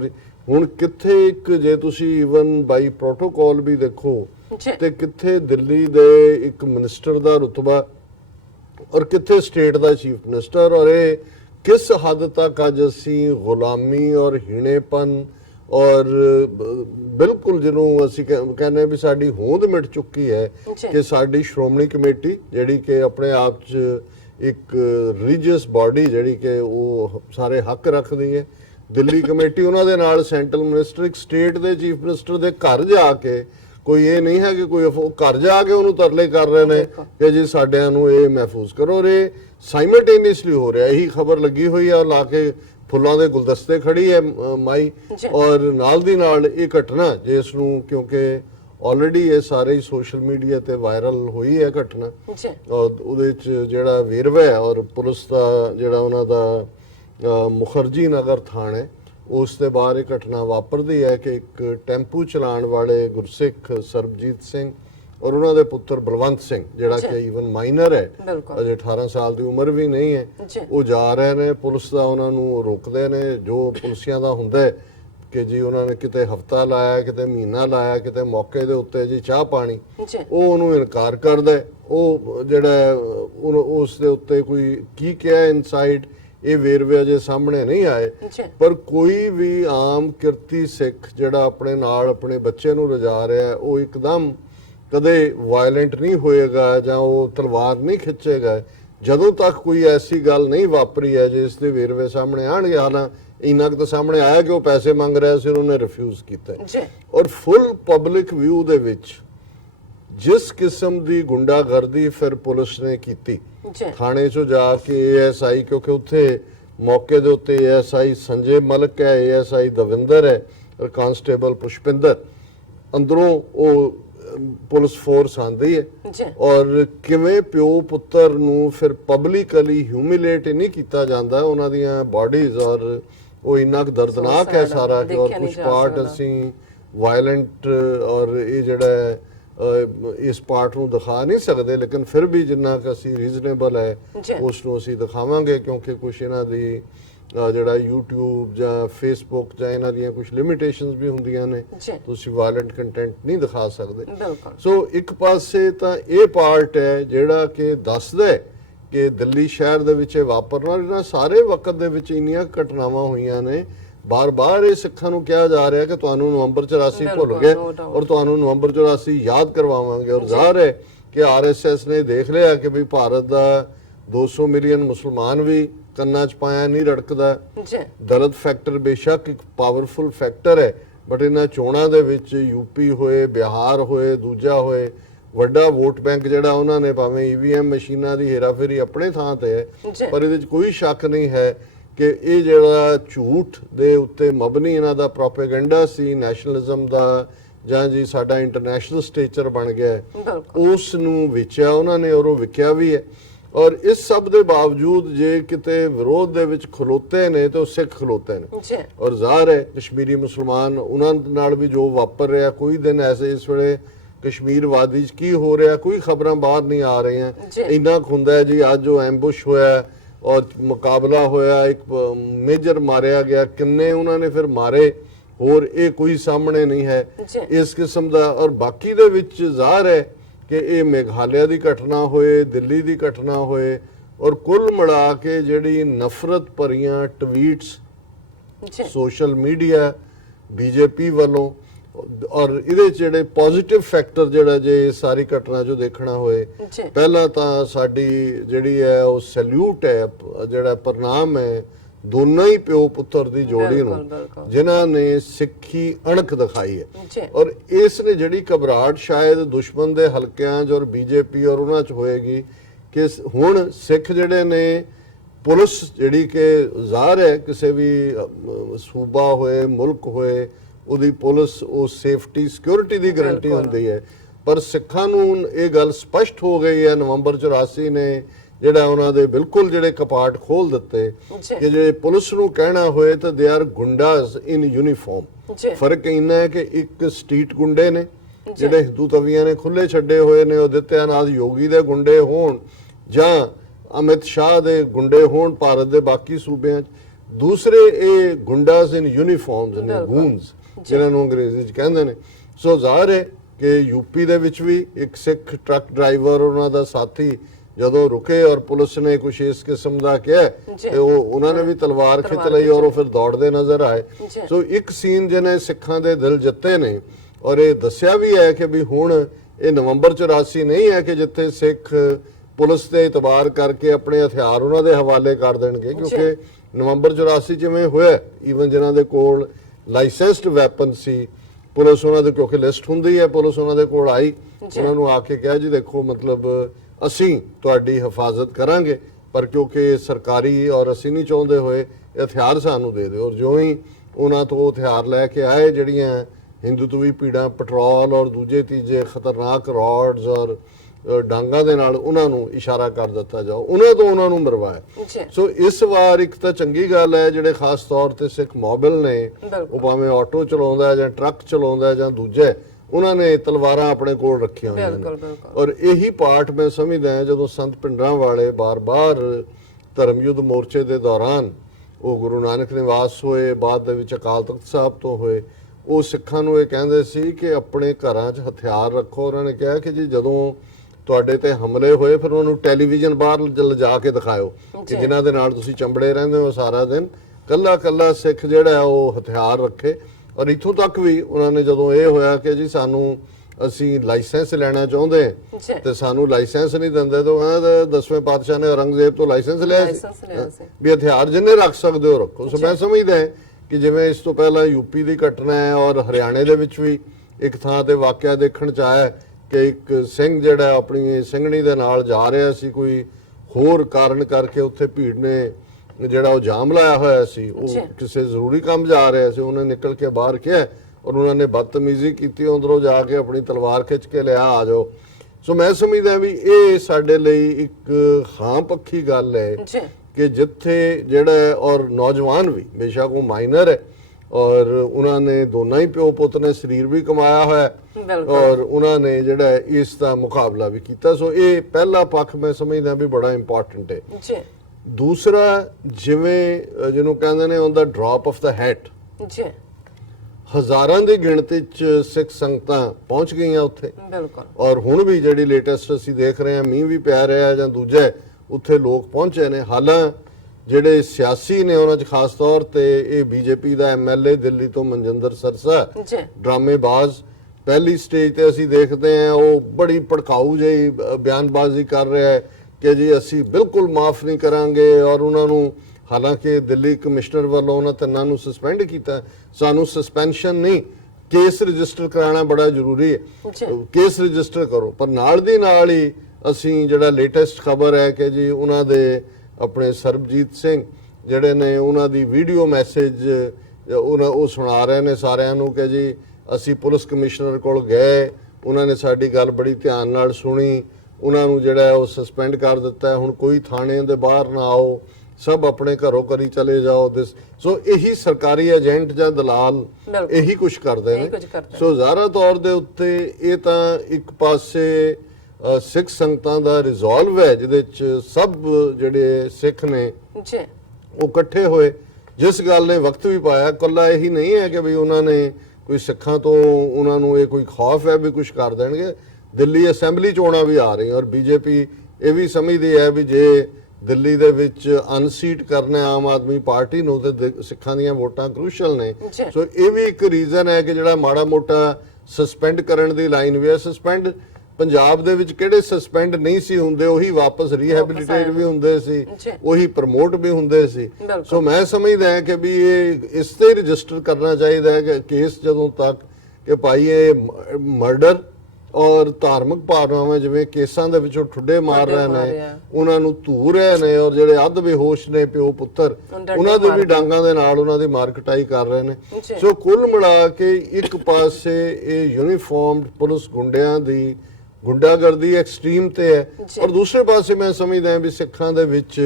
ਹੁਣ ਕਿੱਥੇ ਇੱਕ ਜੇ ਤੁਸੀਂ ਈਵਨ ਬਾਈ ਪ੍ਰੋਟੋਕਾਲ ਵੀ ਦੇਖੋ ਤੇ ਕਿੱਥੇ ਦਿੱਲੀ ਦੇ ਇੱਕ ਮਿਨਿਸਟਰ ਦਾ ਰੁਤਬਾ ਔਰ ਕਿੱਥੇ ਸਟੇਟ ਦਾ ਚੀਫ ਮਿਨਿਸਟਰ, ਔਰ ਇਹ ਕਿਸ ਹੱਦ ਤੱਕ ਅੱਜ ਅਸੀਂ ਗੁਲਾਮੀ ਔਰ ਹੀਣੇਪਨ ਔਰ ਬਿਲਕੁਲ ਜਿਹਨੂੰ ਅਸੀਂ ਕਹਿੰਦੇ ਵੀ ਸਾਡੀ ਹੋਂਦ ਮਿਟ ਚੁੱਕੀ ਹੈ ਕਿ ਸਾਡੀ ਸ਼੍ਰੋਮਣੀ ਕਮੇਟੀ ਜਿਹੜੀ ਕਿ ਆਪਣੇ ਆਪ 'ਚ ਇੱਕ ਰਿਲੀਜੀਅਸ ਬਾਡੀ ਜਿਹੜੀ ਕਿ ਉਹ ਸਾਰੇ ਹੱਕ ਰੱਖਦੀ ਹੈ, ਦਿੱਲੀ ਕਮੇਟੀ ਉਹਨਾਂ ਦੇ ਨਾਲ ਸੈਂਟਰਲ ਮਿਨਿਸਟਰ ਇੱਕ ਸਟੇਟ ਦੇ ਚੀਫ ਮਿਨਿਸਟਰ ਦੇ ਘਰ ਜਾ ਕੇ, ਕੋਈ ਇਹ ਨਹੀਂ ਹੈ ਕਿ ਕੋਈ ਘਰ ਜਾ ਕੇ ਉਹਨੂੰ ਤਰਲੇ ਕਰ ਰਹੇ ਨੇ ਕਿ ਜੀ ਸਾਡਿਆਂ ਨੂੰ ਇਹ ਮਹਿਫੂਜ਼ ਕਰੋ। ਇਹ ਸਾਈਮਲਟੇਨੀਅਸਲੀ ਹੋ ਰਿਹਾ। ਇਹੀ ਖਬਰ ਲੱਗੀ ਹੋਈ ਆ ਲਾ ਕੇ ਫੁੱਲਾਂ ਦੇ ਗੁਲਦਸਤੇ ਖੜੀ ਹੈ ਮਾਈ, ਔਰ ਨਾਲ ਦੀ ਨਾਲ ਇਹ ਘਟਨਾ ਜਿਸ ਨੂੰ ਕਿਉਂਕਿ ਆਲਰੇਡੀ ਇਹ ਸਾਰੇ ਹੀ ਸੋਸ਼ਲ ਮੀਡੀਆ ਤੇ ਵਾਇਰਲ ਹੋਈ ਹੈ ਘਟਨਾ, ਔਰ ਉਹਦੇ ਚ ਜਿਹੜਾ ਵੇਰਵਾ ਹੈ ਔਰ ਪੁਲਿਸ ਦਾ ਜਿਹੜਾ ਉਹਨਾਂ ਦਾ ਮੁਖਰਜੀ ਨਗਰ ਥਾਣੇ ਉਸ ਦੇ ਬਾਹਰ ਇਹ ਘਟਨਾ ਵਾਪਰਦੀ ਹੈ ਕਿ ਇੱਕ ਟੈਂਪੂ ਚਲਾਉਣ ਵਾਲੇ ਗੁਰਸਿੱਖ ਸਰਬਜੀਤ ਸਿੰਘ ਔਰ ਉਹਨਾਂ ਦੇ ਪੁੱਤਰ ਬਲਵੰਤ ਸਿੰਘ ਜਿਹੜਾ ਕਿ ਈਵਨ ਮਾਈਨਰ ਹੈ, ਅਜੇ 18 ਸਾਲ ਦੀ ਉਮਰ ਵੀ ਨਹੀਂ ਹੈ, ਉਹ ਜਾ ਰਹੇ ਨੇ। ਪੁਲਿਸ ਦਾ ਉਹਨਾਂ ਨੂੰ ਰੋਕਦੇ ਨੇ, ਜੋ ਪੁਲਿਸੀਆਂ ਦਾ ਹੁੰਦਾ ਹੈ ਕਿ ਜੀ ਉਹਨਾਂ ਨੇ ਕਿਤੇ ਹਫਤਾ ਲਾਇਆ, ਕਿਤੇ ਮਹੀਨਾ ਲਾਇਆ, ਕਿਤੇ ਮੌਕੇ ਦੇ ਉੱਤੇ ਜੀ ਚਾਹ ਪਾਣੀ, ਉਹ ਉਹਨੂੰ ਇਨਕਾਰ ਕਰਦਾ। ਉਹ ਜਿਹੜਾ ਉਸ ਦੇ ਉੱਤੇ ਕੋਈ ਕੀ ਕਿਹਾ ਇਨਸਾਈਡ ਇਹ ਵੇਰਵੇ ਅਜੇ ਸਾਹਮਣੇ ਨਹੀਂ ਆਏ, ਪਰ ਕੋਈ ਵੀ ਆਮ ਕਿਰਤੀ ਸਿੱਖ ਜਿਹੜਾ ਆਪਣੇ ਨਾਲ ਆਪਣੇ ਬੱਚੇ ਨੂੰ ਰਜਾ ਰਿਹਾ ਉਹ ਇੱਕਦਮ ਕਦੇ ਵਾਇਲੈਂਟ ਨਹੀਂ ਹੋਏਗਾ ਜਾਂ ਉਹ ਤਲਵਾਰ ਨਹੀਂ ਖਿੱਚੇਗਾ ਜਦੋਂ ਤੱਕ ਕੋਈ ਐਸੀ ਗੱਲ ਨਹੀਂ ਵਾਪਰੀ ਹੈ ਜਿਸ ਦੇ ਵੇਰਵੇ ਸਾਹਮਣੇ ਆਣਗੇ। ਹਾਲਾਂ ਇੰਨਾ ਕੁ ਤਾਂ ਸਾਹਮਣੇ ਆਇਆ ਕਿ ਉਹ ਪੈਸੇ ਮੰਗ ਰਿਹਾ ਸੀ, ਉਹਨੇ ਰਿਫਿਊਜ਼ ਕੀਤਾ ਔਰ ਫੁੱਲ ਪਬਲਿਕ ਵਿਊ ਦੇ ਵਿੱਚ ਜਿਸ ਕਿਸਮ ਦੀ ਗੁੰਡਾਗਰਦੀ ਫਿਰ ਪੁਲਿਸ ਨੇ ਕੀਤੀ ਥਾਣੇ 'ਚੋਂ ਜਾ ਕੇ ਏਐਸਆਈ, ਕਿਉਂਕਿ ਉੱਥੇ ਮੌਕੇ ਦੇ ਉੱਤੇ ਏਐਸਆਈ ਸੰਜੇ ਮਲਕ ਹੈ, ਏਐਸਆਈ ਦਵਿੰਦਰ ਹੈ ਔਰ ਕਾਂਸਟੇਬਲ ਪੁਸ਼ਪਿੰਦਰ, ਅੰਦਰੋਂ ਉਹ ਪੁਲਿਸ ਫੋਰਸ ਆਂਦੀ ਹੈ ਔਰ ਕਿਵੇਂ ਪਿਓ ਪੁੱਤਰ ਨੂੰ ਫਿਰ ਪਬਲਿਕਲੀ ਹਿਊਮਿਲੇਟ ਨਹੀਂ ਕੀਤਾ ਜਾਂਦਾ ਉਹਨਾਂ ਦੀਆਂ ਬਾਡੀਜ਼, ਔਰ ਉਹ ਇੰਨਾ ਕੁ ਦਰਦਨਾਕ ਹੈ ਸਾਰਾ ਕਿ ਔਰ ਕੁਝ ਪਾਰਟ ਅਸੀਂ ਵਾਇਲੈਂਟ ਔਰ ਇਹ ਜਿਹੜਾ ਇਸ ਪਾਰਟ ਨੂੰ ਦਿਖਾ ਨਹੀਂ ਸਕਦੇ, ਲੇਕਿਨ ਫਿਰ ਵੀ ਜਿੰਨਾ ਕਿ ਅਸੀਂ ਰੀਜ਼ਨੇਬਲ ਹੈ ਉਸ ਨੂੰ ਅਸੀਂ ਦਿਖਾਵਾਂਗੇ ਕਿਉਂਕਿ ਕੁਝ ਇਹਨਾਂ ਦੀ ਜਿਹੜਾ YouTube ਜਾਂ Facebook ਜਾਂ ਇਹਨਾਂ ਦੀਆਂ ਕੁਝ ਲਿਮਿਟੇਸ਼ਨਸ ਵੀ ਹੁੰਦੀਆਂ ਨੇ, ਤੁਸੀਂ ਵਾਇਲੈਂਟ ਕੰਟੈਂਟ ਨਹੀਂ ਦਿਖਾ ਸਕਦੇ। ਸੋ ਇੱਕ ਪਾਸੇ ਤਾਂ ਇਹ ਪਾਰਟ ਹੈ ਜਿਹੜਾ ਕਿ ਦੱਸਦਾ ਕਿ ਦਿੱਲੀ ਸ਼ਹਿਰ ਦੇ ਵਿੱਚ ਵਾਪਰਨਾ, ਇਹਨਾਂ ਸਾਰੇ ਵਕਤ ਦੇ ਵਿੱਚ ਇੰਨੀਆਂ ਘਟਨਾਵਾਂ ਹੋਈਆਂ ਨੇ, ਬਾਰ-ਬਾਰ ਇਹ ਸਿੱਖਾਂ ਨੂੰ ਕਿਹਾ ਜਾ ਰਿਹਾ ਕਿ ਤੁਹਾਨੂੰ ਨਵੰਬਰ 84 ਭੁੱਲ ਗਏ ਔਰ ਤੁਹਾਨੂੰ ਨਵੰਬਰ 84 ਯਾਦ ਕਰਵਾਵਾਂਗੇ। ਔਰ ਜ਼ਾਹਰ ਹੈ ਕਿ ਆਰਐਸਐਸ ਨੇ ਦੇਖ ਲਿਆ ਕਿ ਵੀ ਭਾਰਤ ਦਾ 200 ਮਿਲੀਅਨ ਮੁਸਲਮਾਨ ਵੀ ਕੰਨਾਂ 'ਚ ਪਾਇਆ ਨਹੀਂ ਰੜਕਦਾ। ਦਲਤ ਫੈਕਟਰ ਬੇਸ਼ੱਕ ਇੱਕ ਪਾਵਰਫੁਲ ਫੈਕਟਰ ਹੈ, ਬਟ ਇਹਨਾਂ ਚੋਣਾਂ ਦੇ ਵਿੱਚ ਯੂਪੀ ਹੋਏ, ਬਿਹਾਰ ਹੋਏ, ਦੂਜਾ ਹੋਏ, ਵੱਡਾ ਵੋਟ ਬੈਂਕ ਜਿਹੜਾ ਉਹਨਾਂ ਨੇ ਭਾਵੇਂ ਈਵੀਐਮ ਮਸ਼ੀਨਾਂ ਦੀ ਹੇਰਾਫੇਰੀ ਆਪਣੇ ਥਾਂ ਤੇ ਹੈ, ਪਰ ਇਹਦੇ 'ਚ ਕੋਈ ਸ਼ੱਕ ਨਹੀਂ ਹੈ ਕਿ ਇਹ ਜਿਹੜਾ ਝੂਠ ਦੇ ਉੱਤੇ ਮਬਨੀ ਇਹਨਾਂ ਦਾ ਪ੍ਰੋਪੇਗੈਂਡਾ ਸੀ ਨੈਸ਼ਨਲਿਜ਼ਮ ਦਾ ਜਾਂ ਜੀ ਸਾਡਾ ਇੰਟਰਨੈਸ਼ਨਲ ਸਟੇਚਰ ਬਣ ਗਿਆ, ਉਸ ਨੂੰ ਵੇਚਿਆ ਉਹਨਾਂ ਨੇ ਔਰ ਉਹ ਵਿਕਿਆ ਵੀ ਹੈ। ਔਰ ਇਸ ਸਭ ਦੇ ਬਾਵਜੂਦ ਜੇ ਕਿਤੇ ਵਿਰੋਧ ਦੇ ਵਿੱਚ ਖਲੋਤੇ ਨੇ ਤੇ ਉਹ ਸਿੱਖ ਖਲੋਤੇ ਨੇ ਔਰ ਜ਼ਾਹਰ ਹੈ ਕਸ਼ਮੀਰੀ ਮੁਸਲਮਾਨ ਉਹਨਾਂ ਨਾਲ ਵੀ ਜੋ ਵਾਪਰ ਰਿਹਾ, ਕੋਈ ਦਿਨ ਐਸੇ ਇਸ ਵੇਲੇ ਕਸ਼ਮੀਰ ਵਾਦੀ 'ਚ ਕੀ ਹੋ ਰਿਹਾ ਕੋਈ ਖਬਰਾਂ ਬਾਹਰ ਨਹੀਂ ਆ ਰਹੀਆਂ। ਇੰਨਾ ਕੁ ਹੁੰਦਾ ਜੀ ਅੱਜ ਜੋ ਐਂਬੁਸ਼ ਹੋਇਆ ਔਰ ਮੁਕਾਬਲਾ ਹੋਇਆ, ਇੱਕ ਮੇਜਰ ਮਾਰਿਆ ਗਿਆ, ਕਿੰਨੇ ਉਹਨਾਂ ਨੇ ਫਿਰ ਮਾਰੇ ਹੋਰ ਇਹ ਕੋਈ ਸਾਹਮਣੇ ਨਹੀਂ ਹੈ ਇਸ ਕਿਸਮ ਦਾ। ਔਰ ਬਾਕੀ ਦੇ ਵਿੱਚ ਜ਼ਾਹਰ ਹੈ ਕਿ ਇਹ ਮੇਘਾਲਿਆ ਦੀ ਘਟਨਾ ਹੋਏ, ਦਿੱਲੀ ਦੀ ਘਟਨਾ ਹੋਏ ਔਰ ਕੁੱਲ ਮਿਲਾ ਕੇ ਜਿਹੜੀ ਨਫ਼ਰਤ ਭਰੀਆਂ ਟਵੀਟਸ ਸੋਸ਼ਲ ਮੀਡੀਆ ਬੀਜੇਪੀ ਵੱਲੋਂ ਔਰ ਇਹਦੇ ਜਿਹੜੇ ਪੋਜ਼ਿਟਿਵ ਫੈਕਟਰ ਜਿਹੜਾ ਜੇ ਸਾਰੀ ਘਟਨਾ ਜੋ ਦੇਖਣਾ ਹੋਏ, ਪਹਿਲਾਂ ਤਾਂ ਸਾਡੀ ਜਿਹੜੀ ਹੈ ਉਹ ਸੈਲੂਟ ਹੈ, ਜਿਹੜਾ ਪ੍ਰਣਾਮ ਹੈ ਦੋਨਾਂ ਹੀ ਪਿਓ ਪੁੱਤਰ ਦੀ ਜੋੜੀ ਨੂੰ ਜਿਨ੍ਹਾਂ ਨੇ ਸਿੱਖੀ ਅਣਖ ਦਿਖਾਈ ਹੈ। ਔਰ ਇਸ ਨੇ ਜਿਹੜੀ ਘਬਰਾਹਟ ਸ਼ਾਇਦ ਦੁਸ਼ਮਣ ਦੇ ਹਲਕਿਆਂ 'ਚ ਔਰ ਬੀਜੇਪੀ ਔਰ ਉਹਨਾਂ 'ਚ ਹੋਏਗੀ ਕਿ ਹੁਣ ਸਿੱਖ ਜਿਹੜੇ ਨੇ ਪੁਲਿਸ ਜਿਹੜੀ ਕਿ ਜ਼ਾਹਰ ਹੈ ਕਿਸੇ ਵੀ ਸੂਬਾ ਹੋਏ ਮੁਲਕ ਹੋਏ ਉਹਦੀ ਪੁਲਿਸ ਉਹ ਸੇਫਟੀ ਸਿਕਿਉਰਿਟੀ ਦੀ ਗਰੰਟੀ ਹੁੰਦੀ ਹੈ, ਪਰ ਸਿੱਖਾਂ ਨੂੰ ਇਹ ਗੱਲ ਸਪਸ਼ਟ ਹੋ ਗਈ ਹੈ ਨਵੰਬਰ 84 ਨੇ ਜਿਹੜਾ ਉਹਨਾਂ ਦੇ ਬਿਲਕੁਲ ਜਿਹੜੇ ਕਪਾਟ ਖੋਲ ਦਿੱਤੇ ਕਿ ਜੇ ਪੁਲਿਸ ਨੂੰ ਕਹਿਣਾ ਹੋਏ ਤਾਂ ਦੇ ਆਰ ਗੁੰਡਾਸ ਇਨ ਯੂਨੀਫਾਰਮ। ਫਰਕ ਇੰਨਾ ਹੈ ਕਿ ਇੱਕ ਸਟਰੀਟ ਗੁੰਡੇ ਨੇ ਜਿਹੜੇ ਹਿੰਦੂ ਤਵੀਆਂ ਨੇ ਖੁੱਲੇ ਛੱਡੇ ਹੋਏ ਨੇ, ਉਹ ਆਦਿੱਤਿਆਨਾਥ ਯੋਗੀ ਦੇ ਗੁੰਡੇ ਹੋਣ ਜਾਂ ਅਮਿਤ ਸ਼ਾਹ ਦੇ ਗੁੰਡੇ ਹੋਣ ਭਾਰਤ ਦੇ ਬਾਕੀ ਸੂਬਿਆਂ 'ਚ, ਦੂਸਰੇ ਇਹ ਗੁੰਡਾਸ ਇਨ ਯੂਨੀਫਾਰਮਸ ਨੇ, ਗੂਨਸ ਜਿਹਨਾਂ ਨੂੰ ਅੰਗਰੇਜ਼ੀ 'ਚ ਕਹਿੰਦੇ ਨੇ। ਸੋ ਜ਼ਾਹਰ ਹੈ ਕਿ ਯੂਪੀ ਦੇ ਵਿੱਚ ਵੀ ਇੱਕ ਸਿੱਖ ਟਰੱਕ ਡਰਾਈਵਰ ਉਹਨਾਂ ਦਾ ਸਾਥੀ ਜਦੋਂ ਰੁਕੇ ਔਰ ਪੁਲਿਸ ਨੇ ਕੁਛ ਇਸ ਕਿਸਮ ਦਾ ਕਿਹਾ ਤੇ ਉਹਨਾਂ ਨੇ ਵੀ ਤਲਵਾਰ ਖਿੱਚ ਲਈ ਔਰ ਉਹ ਫਿਰ ਦੌੜਦੇ ਨਜ਼ਰ ਆਏ। ਸੋ ਇੱਕ ਸੀਨ ਜਿਹਨੇ ਸਿੱਖਾਂ ਦੇ ਦਿਲ ਜਿੱਤੇ ਨੇ ਔਰ ਇਹ ਦੱਸਿਆ ਵੀ ਹੈ ਕਿ ਵੀ ਹੁਣ ਇਹ ਨਵੰਬਰ 84 ਨਹੀਂ ਹੈ ਕਿ ਜਿੱਥੇ ਸਿੱਖ ਪੁਲਿਸ ਤੇ ਇਤਬਾਰ ਕਰਕੇ ਆਪਣੇ ਹਥਿਆਰ ਉਹਨਾਂ ਦੇ ਹਵਾਲੇ ਕਰ ਦੇਣਗੇ, ਕਿਉਂਕਿ ਨਵੰਬਰ 84 ਜਿਵੇਂ ਹੋਇਆ ਈਵਨ ਜਿਨ੍ਹਾਂ ਦੇ ਕੋਲ ਲਾਇਸੈਂਸਡ ਵੈਪਨ ਸੀ, ਪੁਲਿਸ ਉਹਨਾਂ ਦੇ ਕਿਉਂਕਿ ਲਿਸਟ ਹੁੰਦੀ ਹੈ, ਪੁਲਿਸ ਉਹਨਾਂ ਦੇ ਕੋਲ ਆਈ, ਉਹਨਾਂ ਨੂੰ ਆ ਕੇ ਕਿਹਾ ਜੀ ਦੇਖੋ ਮਤਲਬ ਅਸੀਂ ਤੁਹਾਡੀ ਹਿਫਾਜ਼ਤ ਕਰਾਂਗੇ ਪਰ ਕਿਉਂਕਿ ਸਰਕਾਰੀ ਔਰ ਅਸੀਂ ਨਹੀਂ ਚਾਹੁੰਦੇ ਹੋਏ ਹਥਿਆਰ ਸਾਨੂੰ ਦੇ ਦਿਓ। ਔਰ ਜਿਉਂ ਹੀ ਉਹਨਾਂ ਤੋਂ ਹਥਿਆਰ ਲੈ ਕੇ ਆਏ, ਜਿਹੜੀਆਂ ਹਿੰਦੂਤਵੀ ਭੀੜਾਂ ਪੈਟਰੋਲ ਔਰ ਦੂਜੇ ਤੀਜੇ ਖਤਰਨਾਕ ਰॉड्स ਔਰ ਡਾਂਗਾ ਦੇ ਨਾਲ ਉਹਨਾਂ ਨੂੰ ਇਸ਼ਾਰਾ ਕਰ ਦਿੱਤਾ ਜਾਓ, ਉਹਨਾਂ ਤੋਂ ਉਹਨਾਂ ਨੂੰ ਮਰਵਾਇਆ। ਸੋ ਇਸ ਵਾਰ ਇੱਕ ਤਾਂ ਚੰਗੀ ਗੱਲ ਹੈ ਜਿਹੜੇ ਖਾਸ ਤੌਰ ਤੇ ਸਿੱਖ ਮੋਬਿਲ ਨੇ, ਉਹ ਭਾਵੇਂ ਆਟੋ ਚਲਾਉਂਦਾ ਜਾਂ ਟਰੱਕ ਚਲਾਉਂਦਾ ਜਾਂ ਦੂਜੇ, ਉਹਨਾਂ ਨੇ ਤਲਵਾਰਾਂ ਆਪਣੇ ਕੋਲ ਰੱਖੀਆਂ ਹੋਈਆਂ ਨੇ। ਔਰ ਇਹੀ ਪਾਠ ਮੈਂ ਸਮਝਦਾ ਹਾਂ ਜਦੋਂ ਸੰਤ ਪਿੰਡਰਾਂ ਵਾਲੇ ਬਾਰ-ਬਾਰ ਧਰਮ ਯੁੱਧ ਮੋਰਚੇ ਦੇ ਦੌਰਾਨ ਉਹ ਗੁਰੂ ਨਾਨਕ ਨਿਵਾਸ ਹੋਏ, ਬਾਅਦ ਦੇ ਵਿੱਚ ਅਕਾਲ ਤਖਤ ਸਾਹਿਬ ਤੋਂ ਹੋਏ, ਉਹ ਸਿੱਖਾਂ ਨੂੰ ਇਹ ਕਹਿੰਦੇ ਸੀ ਕਿ ਆਪਣੇ ਘਰਾਂ 'ਚ ਹਥਿਆਰ ਰੱਖੋ। ਉਹਨਾਂ ਨੇ ਕਿਹਾ ਕਿ ਜੀ ਜਦੋਂ ਤੁਹਾਡੇ ਤੇ ਹਮਲੇ ਹੋਏ ਫਿਰ ਉਹਨੂੰ ਟੈਲੀਵਿਜ਼ਨ ਬਾਹਰ ਲਿਜਾ ਕੇ ਦਿਖਾਓ ਕਿ ਜਿਨ੍ਹਾਂ ਦੇ ਨਾਲ ਤੁਸੀਂ ਚੰਬੜੇ ਰਹਿੰਦੇ ਹੋ ਸਾਰਾ ਦਿਨ, ਕੱਲਾ ਕੱਲਾ ਸਿੱਖ ਜਿਹੜਾ ਉਹ ਹਥਿਆਰ ਰੱਖੇ। ਔਰ ਇੱਥੋਂ ਤੱਕ ਵੀ ਉਹਨਾਂ ਨੇ ਜਦੋਂ ਇਹ ਹੋਇਆ ਕਿ ਜੀ ਸਾਨੂੰ ਅਸੀਂ ਲਾਇਸੈਂਸ ਲੈਣਾ ਚਾਹੁੰਦੇ ਤੇ ਸਾਨੂੰ ਲਾਇਸੈਂਸ ਨਹੀਂ ਦਿੰਦੇ, ਤਾਂ ਉਹਨਾਂ 10ਵੇਂ ਪਾਤਸ਼ਾਹ ਨੇ ਔਰੰਗਜ਼ੇਬ ਤੋਂ ਲਾਇਸੈਂਸ ਲਿਆ ਸੀ ਵੀ ਹਥਿਆਰ ਜਿੰਨੇ ਰੱਖ ਸਕਦੇ ਹੋ ਰੱਖੋ। ਸੋ ਮੈਂ ਸਮਝਦਾ ਕਿ ਜਿਵੇਂ ਇਸ ਤੋਂ ਪਹਿਲਾਂ ਯੂਪੀ ਦੀ ਘਟਨਾ ਹੈ ਔਰ ਹਰਿਆਣੇ ਦੇ ਵਿੱਚ ਵੀ ਇੱਕ ਥਾਂ ਤੇ ਵਾਕਿਆ ਦੇਖਣ ਚ ਆਇਆ ਕਿ ਇੱਕ ਸਿੰਘ ਜਿਹੜਾ ਆਪਣੀ ਸਿੰਘਣੀ ਦੇ ਨਾਲ ਜਾ ਰਿਹਾ ਸੀ, ਕੋਈ ਹੋਰ ਕਾਰਨ ਕਰਕੇ ਉੱਥੇ ਭੀੜ ਨੇ ਜਿਹੜਾ ਉਹ ਜਾਮ ਲਾਇਆ ਹੋਇਆ ਸੀ, ਉਹ ਕਿਸੇ ਜ਼ਰੂਰੀ ਕੰਮ ਜਾ ਰਿਹਾ ਸੀ, ਉਹਨੇ ਨਿਕਲ ਕੇ ਬਾਹਰ ਕਿਹਾ ਔਰ ਉਹਨਾਂ ਨੇ ਬਦਤਮੀਜ਼ੀ ਕੀਤੀ, ਅੰਦਰੋਂ ਜਾ ਕੇ ਆਪਣੀ ਤਲਵਾਰ ਖਿੱਚ ਕੇ ਲਿਆ ਆ ਜਾਓ। ਸੋ ਮੈਂ ਸਮਝਦਾ ਵੀ ਇਹ ਸਾਡੇ ਲਈ ਇੱਕ ਹਾਂ ਪੱਖੀ ਗੱਲ ਹੈ ਕਿ ਜਿੱਥੇ ਜਿਹੜਾ ਔਰ ਨੌਜਵਾਨ ਵੀ ਬੇਸ਼ੱਕ ਉਹ ਮਾਈਨਰ ਹੈ ਔਰ ਉਹਨਾਂ ਨੇ ਦੋਨਾਂ ਹੀ ਪਿਓ ਪੁੱਤ ਨੇ ਸਰੀਰ ਵੀ ਕਮਾਇਆ ਹੋਇਆ ਔਰ ਉਹਨਾਂ ਨੇ ਜਿਹੜਾ ਇਸ ਦਾ ਮੁਕਾਬਲਾ ਵੀ ਕੀਤਾ। ਸੋ ਇਹ ਪਹਿਲਾ ਪੱਖ ਮੈਂ ਸਮਝਦਾ ਵੀ ਬੜਾ ਇੰਪੋਰਟੈਂਟ ਹੈ। ਦੂਸਰਾ ਜਿਵੇਂ ਜਿਹਨੂੰ ਕਹਿੰਦੇ ਨੇ on the drop of the hat, ਹਜ਼ਾਰਾਂ ਦੀ ਗਿਣਤੀ 'ਚ ਸਿੱਖ ਸੰਗਤਾਂ ਪਹੁੰਚ ਗਈਆਂ ਉੱਥੇ ਔਰ ਹੁਣ ਵੀ ਜਿਹੜੀ ਲੇਟੈਸਟ ਅਸੀਂ ਦੇਖ ਰਹੇ ਹਾਂ ਮੀਂਹ ਵੀ ਪੈ ਰਿਹਾ ਜਾਂ ਦੂਜੇ ਉੱਥੇ ਲੋਕ ਪਹੁੰਚੇ ਨੇ। ਹਾਲਾਂ ਜਿਹੜੇ ਸਿਆਸੀ ਨੇ ਉਹਨਾਂ 'ਚ ਖਾਸ ਤੌਰ ਤੇ ਇਹ ਬੀਜੇਪੀ ਦਾ ਐਮਐਲਏ ਦਿੱਲੀ ਤੋਂ ਮਨਜਿੰਦਰ ਸਰਸਾ ਡਰਾਮੇਬਾਜ਼, ਪਹਿਲੀ ਸਟੇਜ ਤੇ ਅਸੀਂ ਦੇਖਦੇ ਹਾਂ ਉਹ ਬੜੀ ਭੜਕਾਊ ਜਿਹੀ ਬਿਆਨਬਾਜ਼ੀ ਕਰ ਰਿਹਾ ਹੈ ਕਿ ਜੀ ਅਸੀਂ ਬਿਲਕੁਲ ਮਾਫ ਨਹੀਂ ਕਰਾਂਗੇ ਔਰ ਉਹਨਾਂ ਨੂੰ, ਹਾਲਾਂਕਿ ਦਿੱਲੀ ਕਮਿਸ਼ਨਰ ਵੱਲੋਂ ਉਹਨਾਂ ਤਿੰਨਾਂ ਨੂੰ ਸਸਪੈਂਡ ਕੀਤਾ, ਸਾਨੂੰ ਸਸਪੈਂਸ਼ਨ ਨਹੀਂ ਕੇਸ ਰਜਿਸਟਰ ਕਰਾਉਣਾ ਬੜਾ ਜ਼ਰੂਰੀ ਹੈ, ਕੇਸ ਰਜਿਸਟਰ ਕਰੋ। ਪਰ ਨਾਲ ਦੀ ਨਾਲ ਹੀ ਅਸੀਂ ਜਿਹੜਾ ਲੇਟੈਸਟ ਖਬਰ ਹੈ ਕਿ ਜੀ ਉਹਨਾਂ ਦੇ ਆਪਣੇ ਸਰਬਜੀਤ ਸਿੰਘ ਜਿਹੜੇ ਨੇ ਉਹਨਾਂ ਦੀ ਵੀਡੀਓ ਮੈਸੇਜ ਉਹ ਸੁਣਾ ਰਹੇ ਨੇ ਸਾਰਿਆਂ ਨੂੰ ਕਿ ਜੀ ਅਸੀਂ ਪੁਲਿਸ ਕਮਿਸ਼ਨਰ ਕੋਲ ਗਏ, ਉਹਨਾਂ ਨੇ ਸਾਡੀ ਗੱਲ ਬੜੀ ਧਿਆਨ ਨਾਲ ਸੁਣੀ, ਉਹਨਾਂ ਨੂੰ ਜਿਹੜਾ ਉਹ ਸਸਪੈਂਡ ਕਰ ਦਿੱਤਾ, ਹੁਣ ਕੋਈ ਥਾਣੇ ਦੇ ਬਾਹਰ ਨਾ ਆਓ, ਸਭ ਆਪਣੇ ਘਰੋਂ ਘਰੀ ਚਲੇ ਜਾਓ। ਸੋ ਇਹੀ ਸਰਕਾਰੀ ਏਜੰਟ ਜਾਂ ਦਲਾਲ ਇਹੀ ਕੁਝ ਕਰਦੇ ਨੇ। ਸੋ ਜ਼ਾਹਰਾ ਤੌਰ ਦੇ ਉੱਤੇ ਇਹ ਤਾਂ ਇੱਕ ਪਾਸੇ ਸਿੱਖ ਸੰਗਤਾਂ ਦਾ ਰਿਜ਼ੋਲਵ ਹੈ ਜਿਹਦੇ ਚ ਸਭ ਜਿਹੜੇ ਸਿੱਖ ਨੇ ਉਹ ਇਕੱਠੇ ਹੋਏ, ਜਿਸ ਗੱਲ ਨੇ ਵਕਤ ਵੀ ਪਾਇਆ। ਕੱਲਾ ਇਹੀ ਨਹੀਂ ਹੈ ਕਿ ਵੀ ਉਹਨਾਂ ਨੇ ਕੋਈ ਸਿੱਖਾਂ ਤੋਂ ਉਹਨਾਂ ਨੂੰ ਇਹ ਕੋਈ ਖੌਫ ਹੈ ਵੀ ਕੁਝ ਕਰ ਦੇਣਗੇ। ਦਿੱਲੀ ਅਸੈਂਬਲੀ ਚੋਣਾਂ ਵੀ ਆ ਰਹੀਆਂ ਔਰ ਬੀਜੇਪੀ ਇਹ ਵੀ ਸਮਝਦੀ ਹੈ ਵੀ ਜੇ ਦਿੱਲੀ ਦੇ ਵਿੱਚ ਅਨਸੀਟ ਕਰਨਾ ਆਮ ਆਦਮੀ ਪਾਰਟੀ ਨੂੰ ਤੇ ਸਿੱਖਾਂ ਦੀਆਂ ਵੋਟਾਂ ਕ੍ਰੂਸ਼ਲ ਨੇ। ਸੋ ਇਹ ਵੀ ਇੱਕ ਰੀਜ਼ਨ ਹੈ ਕਿ ਜਿਹੜਾ ਮਾੜਾ ਮੋਟਾ ਸਸਪੈਂਡ ਕਰਨ ਦੀ ਲਾਈਨ ਵੀ ਹੈ। ਸਸਪੈਂਡ ਪੰਜਾਬ ਦੇ ਵਿੱਚ ਕਿਹੜੇ ਸਸਪੈਂਡ ਨਹੀਂ ਸੀ ਹੁੰਦੇ, ਉਹੀ ਵਾਪਸ ਰੀਹੈਬਿਲਿਟੇਟ ਵੀ ਹੁੰਦੇ ਸੀ, ਉਹੀ ਪ੍ਰਮੋਟ ਵੀ ਹੁੰਦੇ ਸੀ। ਸੋ ਮੈਂ ਸਮਝਦਾ ਹਾਂ ਕਿ ਵੀ ਇਹ ਇਸ ਤੇ ਰਜਿਸਟਰ ਕਰਨਾ ਚਾਹੀਦਾ ਹੈ ਕਿ ਕੇਸ ਜਦੋਂ ਤੱਕ ਕਿ ਭਾਈ ਇਹ ਮਰਡਰ ਔਰ ਧਾਰਮਿਕ ਭਾਵਨਾਵਾਂ ਜਿਵੇਂ ਕੇਸਾਂ ਦੇ ਵਿੱਚੋਂ ਠੁੱਡੇ ਮਾਰ ਰਹੇ ਨੇ, ਉਹਨਾਂ ਨੂੰ ਧੂ ਰਹੇ ਨੇ ਔਰ ਜਿਹੜੇ ਅੱਧ ਬੇਹੋਸ਼ ਨੇ ਪਿਓ ਪੁੱਤਰ ਉਹਨਾਂ ਦੇ ਵੀ ਡਾਂਗਾਂ ਦੇ ਨਾਲ ਉਹਨਾਂ ਦੀ ਮਾਰ ਕਟਾਈ ਕਰ ਰਹੇ ਨੇ। ਸੋ ਕੁੱਲ ਮਿਲਾ ਕੇ ਇੱਕ ਪਾਸੇ ਇਹ ਯੂਨੀਫਾਰਮਡ ਪੁਲਿਸ ਗੁੰਡਿਆਂ ਦੀ ਗੁੰਡਾਗਰਦੀ ਐਕਸਟ੍ਰੀਮ ਤੇ ਹੈ। ਔਰ ਦੂਸਰੇ ਪਾਸੇ ਮੈਂ ਸਮਝਦਾ ਹਾਂ ਵੀ ਸਿੱਖਾਂ ਦੇ ਵਿੱਚ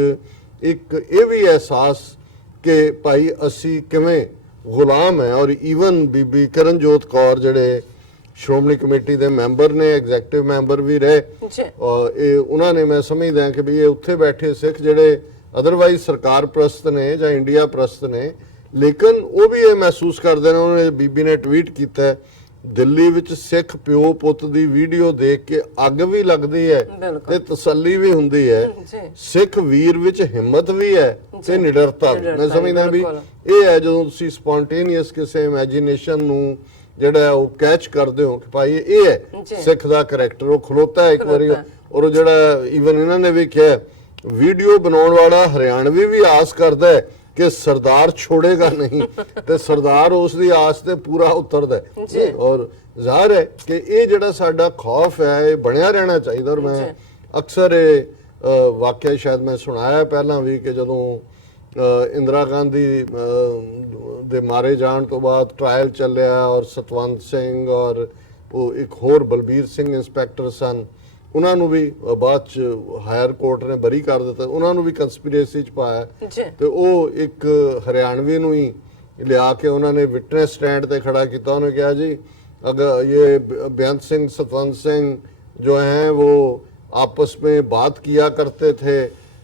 ਇੱਕ ਇਹ ਵੀ ਅਹਿਸਾਸ ਕਿ ਭਾਈ ਅਸੀਂ ਕਿਵੇਂ ਗੁਲਾਮ ਹੈ। ਔਰ ਈਵਨ ਬੀਬੀ ਕਰਨਜੋਤ ਕੌਰ ਜਿਹੜੇ ਸ਼੍ਰੋਮਣੀ ਕਮੇਟੀ ਦੇ ਮੈਂਬਰ ਨੇ, ਐਗਜ਼ੈਕਟਿਵ ਮੈਂਬਰ ਵੀ ਰਹੇ, ਇਹ ਉਹਨਾਂ ਨੇ, ਮੈਂ ਸਮਝਦਾ ਕਿ ਵੀ ਇਹ ਉੱਥੇ ਬੈਠੇ ਸਿੱਖ ਜਿਹੜੇ ਅਦਰਵਾਈਜ਼ ਸਰਕਾਰ ਪ੍ਰਸਤ ਨੇ ਜਾਂ ਇੰਡੀਆ ਪ੍ਰਸਤ ਨੇ, ਲੇਕਿਨ ਉਹ ਵੀ ਇਹ ਮਹਿਸੂਸ ਕਰਦੇ ਨੇ। ਉਹਨੇ ਬੀਬੀ ਨੇ ਟਵੀਟ ਕੀਤਾ ਹੈ, ਦਿੱਲੀ ਵਿੱਚ ਸਿੱਖ ਪਿਓ ਪੁੱਤ ਦੀ ਵੀਡੀਓ ਦੇਖ ਕੇ ਅੱਗ ਵੀ ਲੱਗਦੀ ਹੈ ਤੇ ਤਸੱਲੀ ਵੀ ਹੁੰਦੀ ਹੈ। ਸਿੱਖ ਵੀਰ ਵਿੱਚ ਹਿੰਮਤ ਵੀ ਹੈ ਤੇ ਨਿਡਰਤਾ ਵੀ। ਮੈਂ ਸਮਝਦਾ ਵੀ ਇਹ ਹੈ ਜਦੋਂ ਤੁਸੀਂ ਸਪੌਂਟੇਨੀਅਸ ਕਿਸੇ ਇਮੇਜਿਨੇਸ਼ਨ ਨੂੰ ਜਿਹੜਾ ਉਹ ਕੈਚ ਕਰਦੇ ਹੋ ਕਿ ਭਾਈ ਇਹ ਹੈ ਸਿੱਖ ਦਾ ਕਰੈਕਟਰ, ਉਹ ਖਲੋਤਾ ਹੈ ਇੱਕ ਵਾਰੀ। ਔਰ ਜਿਹੜਾ ਈਵਨ ਇਹਨਾਂ ਨੇ ਵੀ ਕਿਹਾ ਵੀਡੀਓ ਬਣਾਉਣ ਵਾਲਾ ਹਰਿਆਣਵੀ ਵੀ ਆਸ ਕਰਦਾ ਹੈ ਕਿ ਸਰਦਾਰ ਛੋੜੇਗਾ ਨਹੀਂ ਤੇ ਸਰਦਾਰ ਉਸ ਦੀ ਆਸ ਤੇ ਪੂਰਾ ਉਤਰਦਾ ਹੈ। ਔਰ ਜ਼ਾਹਰ ਹੈ ਕਿ ਇਹ ਜਿਹੜਾ ਸਾਡਾ ਖੌਫ ਹੈ ਇਹ ਬਣਿਆ ਰਹਿਣਾ ਚਾਹੀਦਾ। ਔਰ ਮੈਂ ਅਕਸਰ ਇਹ ਵਾਕਿਆ ਸ਼ਾਇਦ ਮੈਂ ਸੁਣਾਇਆ ਪਹਿਲਾਂ ਵੀ ਕਿ ਜਦੋਂ ਇੰਦਰਾ ਗਾਂਧੀ ਦੇ ਮਾਰੇ ਜਾਣ ਤੋਂ ਬਾਅਦ ਟ੍ਰਾਇਲ ਚੱਲਿਆ ਔਰ ਸਤਵੰਤ ਸਿੰਘ ਔਰ ਉਹ ਇੱਕ ਹੋਰ ਬਲਬੀਰ ਸਿੰਘ ਇੰਸਪੈਕਟਰ ਸਨ, ਉਹਨਾਂ ਨੂੰ ਵੀ ਬਾਅਦ ਚ ਹਾਇਰ ਕੋਰਟ ਨੇ ਬਰੀ ਕਰ ਦਿੱਤਾ, ਉਹਨਾਂ ਨੂੰ ਵੀ ਕੰਸਪੀਰੇਸੀ ਚ ਪਾਇਆ ਤੇ ਉਹ ਇੱਕ ਹਰਿਆਣਵੀ ਨੂੰ ਹੀ ਲਿਆ ਕੇ ਉਹਨਾਂ ਨੇ ਵਿਟਨੈਸ ਸਟੈਂਡ ਤੇ ਖੜਾ ਕੀਤਾ। ਉਹਨੇ ਕਿਹਾ ਜੀ अगर ये बेअंत सिंह सतवंत सिंह जो हैं वो आपस में बात किया करते थे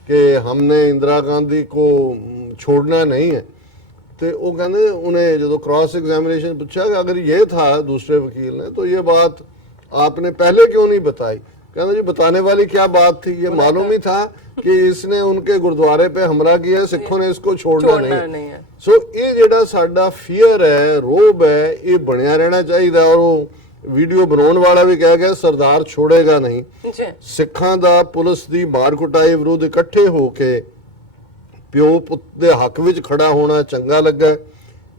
कि हमने इंदिरा गांधी को छोड़ना नहीं है। तो वो कहते उन्हें जो क्रॉस एग्जामिनेशन पूछा कि अगर ये था दूसरे वकील ने तो ये बात आपने पहले क्यों नहीं बताई। कहते जी बताने वाली क्या बात थी, ये मालूम ही था कि इसने उनके गुरुद्वारे पे हमला किया, सिखों ने इसको छोड़ना नहीं है। सो ये ਜਿਹੜਾ ਸਾਡਾ ਫੀਅਰ ਹੈ, ਰੋਬ ਹੈ, ਇਹ ਬਣਿਆ ਰਹਿਣਾ ਚਾਹੀਦਾ। ਔਰ ਉਹ ਵੀਡੀਓ ਬਣਾਉਣ ਵਾਲਾ ਵੀ ਕਹਿ ਗਿਆ ਸਰਦਾਰ ਛੋੜੇਗਾ ਨਹੀਂ। ਸਿੱਖਾਂ ਦਾ ਪੁਲਿਸ ਦੀ ਮਾਰ ਕੁਟਾਈ ਵਿਰੁੱਧ ਇਕੱਠੇ ਹੋ ਕੇ ਪਿਓ ਪੁੱਤ ਦੇ ਹੱਕ ਵਿੱਚ ਖੜਾ ਹੋਣਾ ਚੰਗਾ ਲੱਗਾ।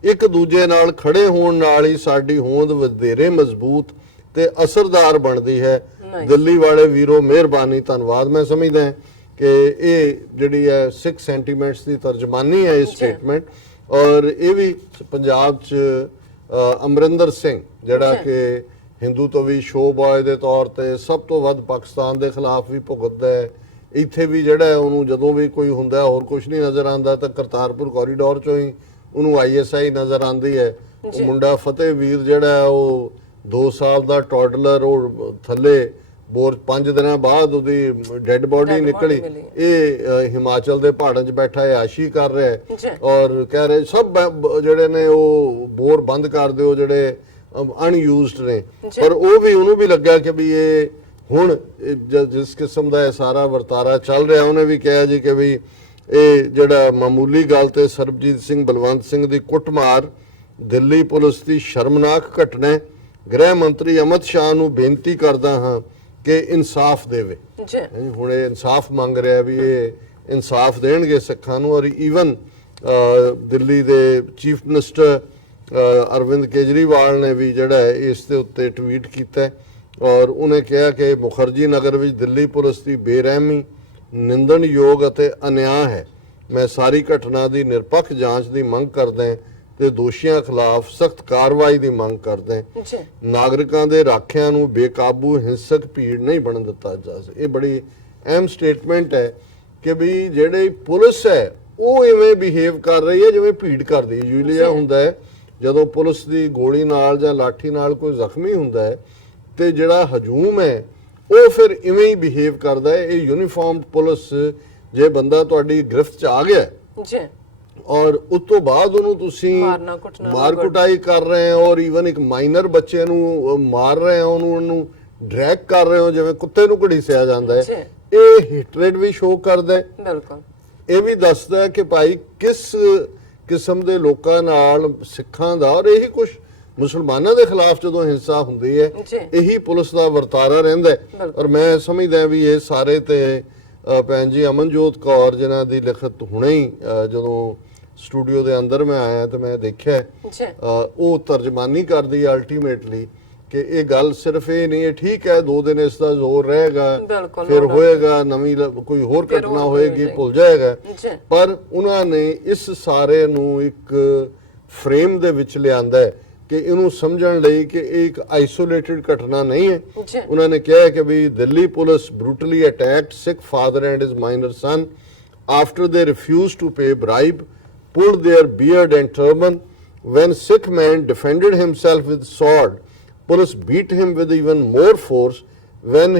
ਇੱਕ ਦੂਜੇ ਨਾਲ ਖੜੇ ਹੋਣ ਨਾਲ ਹੀ ਸਾਡੀ ਹੋਂਦ ਵਧੇਰੇ ਮਜ਼ਬੂਤ ਤੇ ਅਸਰਦਾਰ ਬਣਦੀ ਹੈ। ਦਿੱਲੀ ਵਾਲੇ ਵੀਰੋ ਮਿਹਰਬਾਨੀ, ਧੰਨਵਾਦ। ਮੈਂ ਸਮਝਦਾ ਹਾਂ ਕਿ ਇਹ ਜਿਹੜੀ ਹੈ ਸਿੱਖ ਸੈਂਟੀਮੈਂਟਸ ਦੀ ਤਰਜਮਾਨੀ ਹੈ ਇਹ ਸਟੇਟਮੈਂਟ। ਔਰ ਇਹ ਵੀ ਪੰਜਾਬ 'ਚ ਅਮਰਿੰਦਰ ਸਿੰਘ ਜਿਹੜਾ ਕਿ ਹਿੰਦੂ ਤੋਂ ਵੀ ਸ਼ੋ ਬॉय ਦੇ ਤੌਰ ਤੇ ਸਭ ਤੋਂ ਵੱਧ ਪਾਕਿਸਤਾਨ ਦੇ ਖਿਲਾਫ ਵੀ ਭੁਗਤਦਾ ਹੈ, ਇੱਥੇ ਵੀ ਜਿਹੜਾ ਉਹਨੂੰ ਜਦੋਂ ਵੀ ਕੋਈ ਹੁੰਦਾ ਹੋਰ ਕੁਝ ਨਹੀਂ ਨਜ਼ਰ ਆਉਂਦਾ ਤਾਂ ਕਰਤਾਰਪੁਰ ਕੋਰੀਡੋਰ 'ਚੋਂ ਹੀ ਉਹਨੂੰ ISI ਨਜ਼ਰ ਆਉਂਦੀ ਹੈ। ਉਹ ਮੁੰਡਾ ਫਤਿਹ ਵੀਰ ਜਿਹੜਾ ਉਹ 2 ਸਾਲ ਦਾ ਟੌਡਲਰ, ਉਹ ਥੱਲੇ ਬੋਰ 5 ਦਿਨਾਂ ਬਾਅਦ ਉਹਦੀ ਡੈੱਡ ਬੋਡੀ ਨਿਕਲੀ। ਇਹ ਹਿਮਾਚਲ ਦੇ ਪਹਾੜਾਂ 'ਚ ਬੈਠਾ ਆਸ਼ੀ ਕਰ ਰਿਹਾ ਹੈ ਔਰ ਕਹਿ ਰਹੇ ਸਭ ਜਿਹੜੇ ਨੇ ਉਹ ਬੋਰ ਬੰਦ ਕਰ ਦਿਓ ਜਿਹੜੇ ਅਨਯੂਜ਼ਡ ਨੇ। ਪਰ ਉਹ ਵੀ ਉਹਨੂੰ ਵੀ ਲੱਗਾ ਕਿ ਵੀ ਇਹ ਹੁਣ ਜਿਸ ਕਿਸਮ ਦਾ ਇਹ ਸਾਰਾ ਵਰਤਾਰਾ ਚੱਲ ਰਿਹਾ, ਉਹਨੇ ਵੀ ਕਿਹਾ ਜੀ ਕਿ ਵੀ ਇਹ ਜਿਹੜਾ ਮਾਮੂਲੀ ਗੱਲ ਤੇ ਸਰਬਜੀਤ ਸਿੰਘ ਬਲਵੰਤ ਸਿੰਘ ਦੀ ਕੁੱਟਮਾਰ ਦਿੱਲੀ ਪੁਲਿਸ ਦੀ ਸ਼ਰਮਨਾਕ ਘਟਨਾ ਹੈ। ਗ੍ਰਹਿ ਮੰਤਰੀ ਅਮਿਤ ਸ਼ਾਹ ਨੂੰ ਬੇਨਤੀ ਕਰਦਾ ਹਾਂ ਕਿ ਇਨਸਾਫ ਦੇਵੇ। ਹੁਣ ਇਹ ਇਨਸਾਫ ਮੰਗ ਰਿਹਾ ਵੀ ਇਹ ਇਨਸਾਫ ਦੇਣਗੇ ਸਿੱਖਾਂ ਨੂੰ। ਔਰ ਈਵਨ ਦਿੱਲੀ ਦੇ ਚੀਫ ਮਿਨਿਸਟਰ ਅਰਵਿੰਦ ਕੇਜਰੀਵਾਲ ਨੇ ਵੀ ਜਿਹੜਾ ਹੈ ਇਸ ਦੇ ਉੱਤੇ ਟਵੀਟ ਕੀਤਾ ਔਰ ਉਹਨੇ ਕਿਹਾ ਕਿ ਮੁਖਰਜੀ ਨਗਰ ਵਿੱਚ ਦਿੱਲੀ ਪੁਲਿਸ ਦੀ ਬੇਰਹਿਮੀ ਨਿੰਦਣਯੋਗ ਅਤੇ ਅਨਿਆਂ ਹੈ। ਮੈਂ ਸਾਰੀ ਘਟਨਾ ਦੀ ਨਿਰਪੱਖ ਜਾਂਚ ਦੀ ਮੰਗ ਕਰਦਾ ਹਾਂ ਤੇ ਦੋਸ਼ੀਆਂ ਖਿਲਾਫ ਸਖਤ ਕਾਰਵਾਈ ਦੀ ਮੰਗ ਕਰਦੇ ਹਾਂ। ਨਾਗਰਿਕਾਂ ਦੇ ਰਾਖਿਆਂ ਨੂੰ ਬੇਕਾਬੂ ਹਿੰਸਕ ਭੀੜ ਨਹੀਂ ਬਣਨ ਦਿੱਤਾ ਜਾ ਸਕਦਾ। ਇਹ ਬੜੀ ਅਹਿਮ ਸਟੇਟਮੈਂਟ ਹੈ ਕਿ ਵੀ ਜਿਹੜੀ ਪੁਲਿਸ ਹੈ ਉਹ ਇਵੇਂ ਬਿਹੇਵ ਕਰ ਰਹੀ ਹੈ ਜਿਵੇਂ ਭੀੜ ਕਰਦੀ ਹੈ। ਯੂਜੂਅਲੀ ਇਹ ਹੁੰਦਾ ਹੈ ਜਦੋਂ ਪੁਲਿਸ ਦੀ ਗੋਲੀ ਨਾਲ ਜਾਂ ਲਾਠੀ ਨਾਲ ਕੋਈ ਜ਼ਖਮੀ ਹੁੰਦਾ ਹੈ ਤੇ ਜਿਹੜਾ ਹਜੂਮ ਹੈ ਉਹ ਫਿਰ ਇਵੇਂ ਹੀ ਬਿਹੇਵ ਕਰਦਾ ਹੈ। ਇਹ ਯੂਨੀਫਾਰਮਡ ਪੁਲਿਸ ਜੇ ਬੰਦਾ ਤੁਹਾਡੀ ਗ੍ਰਿਫਤ 'ਚ ਆ ਗਿਆ ਔਰ ਉਸ ਤੋਂ ਬਾਅਦ ਉਹਨੂੰ ਤੁਸੀਂ ਮਾਰ ਕੁਟਾਈ ਕਰ ਰਹੇ ਹੋ ਔਰ ਈਵਨ ਇੱਕ ਮਾਈਨਰ ਬੱਚੇ ਨੂੰ ਮਾਰ ਰਹੇ ਹੋ, ਉਹਨੂੰ ਡਰੈਗ ਕਰ ਰਹੇ ਹੋ ਜਿਵੇਂ ਕੁੱਤੇ ਨੂੰ ਘੜੀਸਿਆ ਜਾਂਦਾ ਹੈ, ਇਹ ਹੇਟਰੇਡ ਵੀ ਸ਼ੋ ਕਰਦਾ ਹੈ। ਬਿਲਕੁਲ ਇਹ ਵੀ ਦੱਸਦਾ ਹੈ ਕਿ ਭਾਈ ਕਿਸ ਕਿਸਮ ਦੇ ਲੋਕਾਂ ਨਾਲ ਸਿੱਖਾਂ ਦਾ ਔਰ ਇਹੀ ਕੁਝ ਮੁਸਲਮਾਨਾਂ ਦੇ ਖਿਲਾਫ ਜਦੋਂ ਹਿੰਸਾ ਹੁੰਦੀ ਹੈ ਇਹੀ ਪੁਲਿਸ ਦਾ ਵਰਤਾਰਾ ਰਹਿੰਦਾ ਹੈ। ਔਰ ਮੈਂ ਸਮਝਦਾ ਵੀ ਇਹ ਸਾਰੇ ਤੇ ਭੈਣ ਜੀ ਅਮਨਜੋਤ ਕੌਰ ਜਿਨ੍ਹਾਂ ਦੀ ਲਿਖਤ ਹੁਣੇ ਹੀ ਜਦੋਂ ਸਟੂਡੀਓ ਦੇ ਅੰਦਰ ਮੈਂ ਆਇਆ ਤੇ ਮੈਂ ਦੇਖਿਆ ਉਹ ਤਰਜਮਾਨੀ ਕਰਦੀ ਹੈ ਅਲਟੀਮੇਟਲੀ ਕਿ ਇਹ ਗੱਲ ਸਿਰਫ ਇਹ ਨਹੀਂ ਹੈ ਠੀਕ ਹੈ 2 ਦਿਨ ਇਸ ਦਾ ਜ਼ੋਰ ਰਹੇਗਾ ਫਿਰ ਹੋਏਗਾ ਨਵੀਂ ਕੋਈ ਹੋਰ ਘਟਨਾ ਹੋਏਗੀ ਭੁੱਲ ਜਾਏਗਾ, ਪਰ ਉਹਨਾਂ ਨੇ ਇਸ ਸਾਰੇ ਨੂੰ ਇੱਕ ਫਰੇਮ ਦੇ ਵਿੱਚ ਲਿਆਂਦਾ ਹੈ ਕਿ ਇਹਨੂੰ ਸਮਝਣ ਲਈ ਕਿ ਇਹ ਇੱਕ ਆਈਸੋਲੇਟਡ ਘਟਨਾ ਨਹੀਂ ਹੈ। ਜੀ ਉਹਨਾਂ ਨੇ ਕਿਹਾ ਕਿ ਵੀ Delhi police brutally attacked Sikh father and his minor son after they refused to pay bribe, pulled their beard and turban. When Sikh man defended himself with sword, police beat him with even more force. When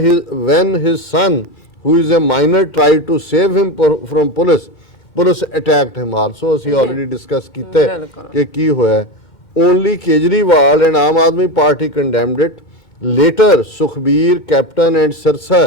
his son, who is a minor, tried to save him from police attacked him also. ਅਸੀਂ already discuss ਕੀਤਾ ਹੈ ਕਿ ਕੀ ਹੋਇਆ। Only Kejriwal and Aam Aadmi Party condemned it. Later, Sukhbir, Captain and Sirsa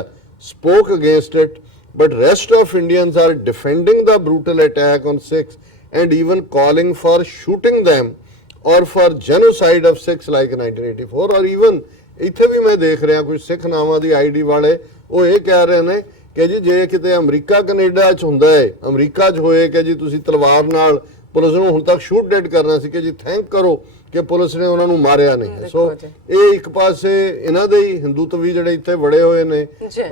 spoke against it, but rest of Indians are defending the brutal attack on Sikhs and even calling for shooting them or for genocide of Sikhs like 1984 or even ਇੱਥੇ ਵੀ ਮੈਂ ਦੇਖ ਰਿਹਾ ਕੁਝ ਸਿੱਖ ਨਾਮਾਂ ਦੀ ID ਵਾਲੇ ਉਹ ਇਹ ਕਹਿ ਰਹੇ ਨੇ ਕਿ ਜੀ ਜੇ ਕਿਤੇ ਅਮਰੀਕਾ ਕੈਨੇਡਾ 'ਚ ਹੁੰਦਾ ਹੈ, ਅਮਰੀਕਾ 'ਚ ਹੋਏ ਕਿ ਜੀ ਤੁਸੀਂ ਤਲਵਾਰ ਨਾਲ ਪੁਲਿਸ ਨੂੰ ਹੁਣ ਤੱਕ ਸ਼ੂਟ ਡੈਡ ਕਰਨਾ ਸੀ ਕਿ ਜੀ ਥੈਂਕ ਕਰੋ ਕਿ ਪੁਲਿਸ ਨੇ ਉਹਨਾਂ ਨੂੰ ਮਾਰਿਆ ਨਹੀਂ। ਸੋ ਇਹ ਇੱਕ ਪਾਸੇ ਇਹਨਾਂ ਦੇ ਹੀ ਹਿੰਦੂਤਵੀ ਜਿਹੜੇ ਇੱਥੇ ਵੜੇ ਹੋਏ ਨੇ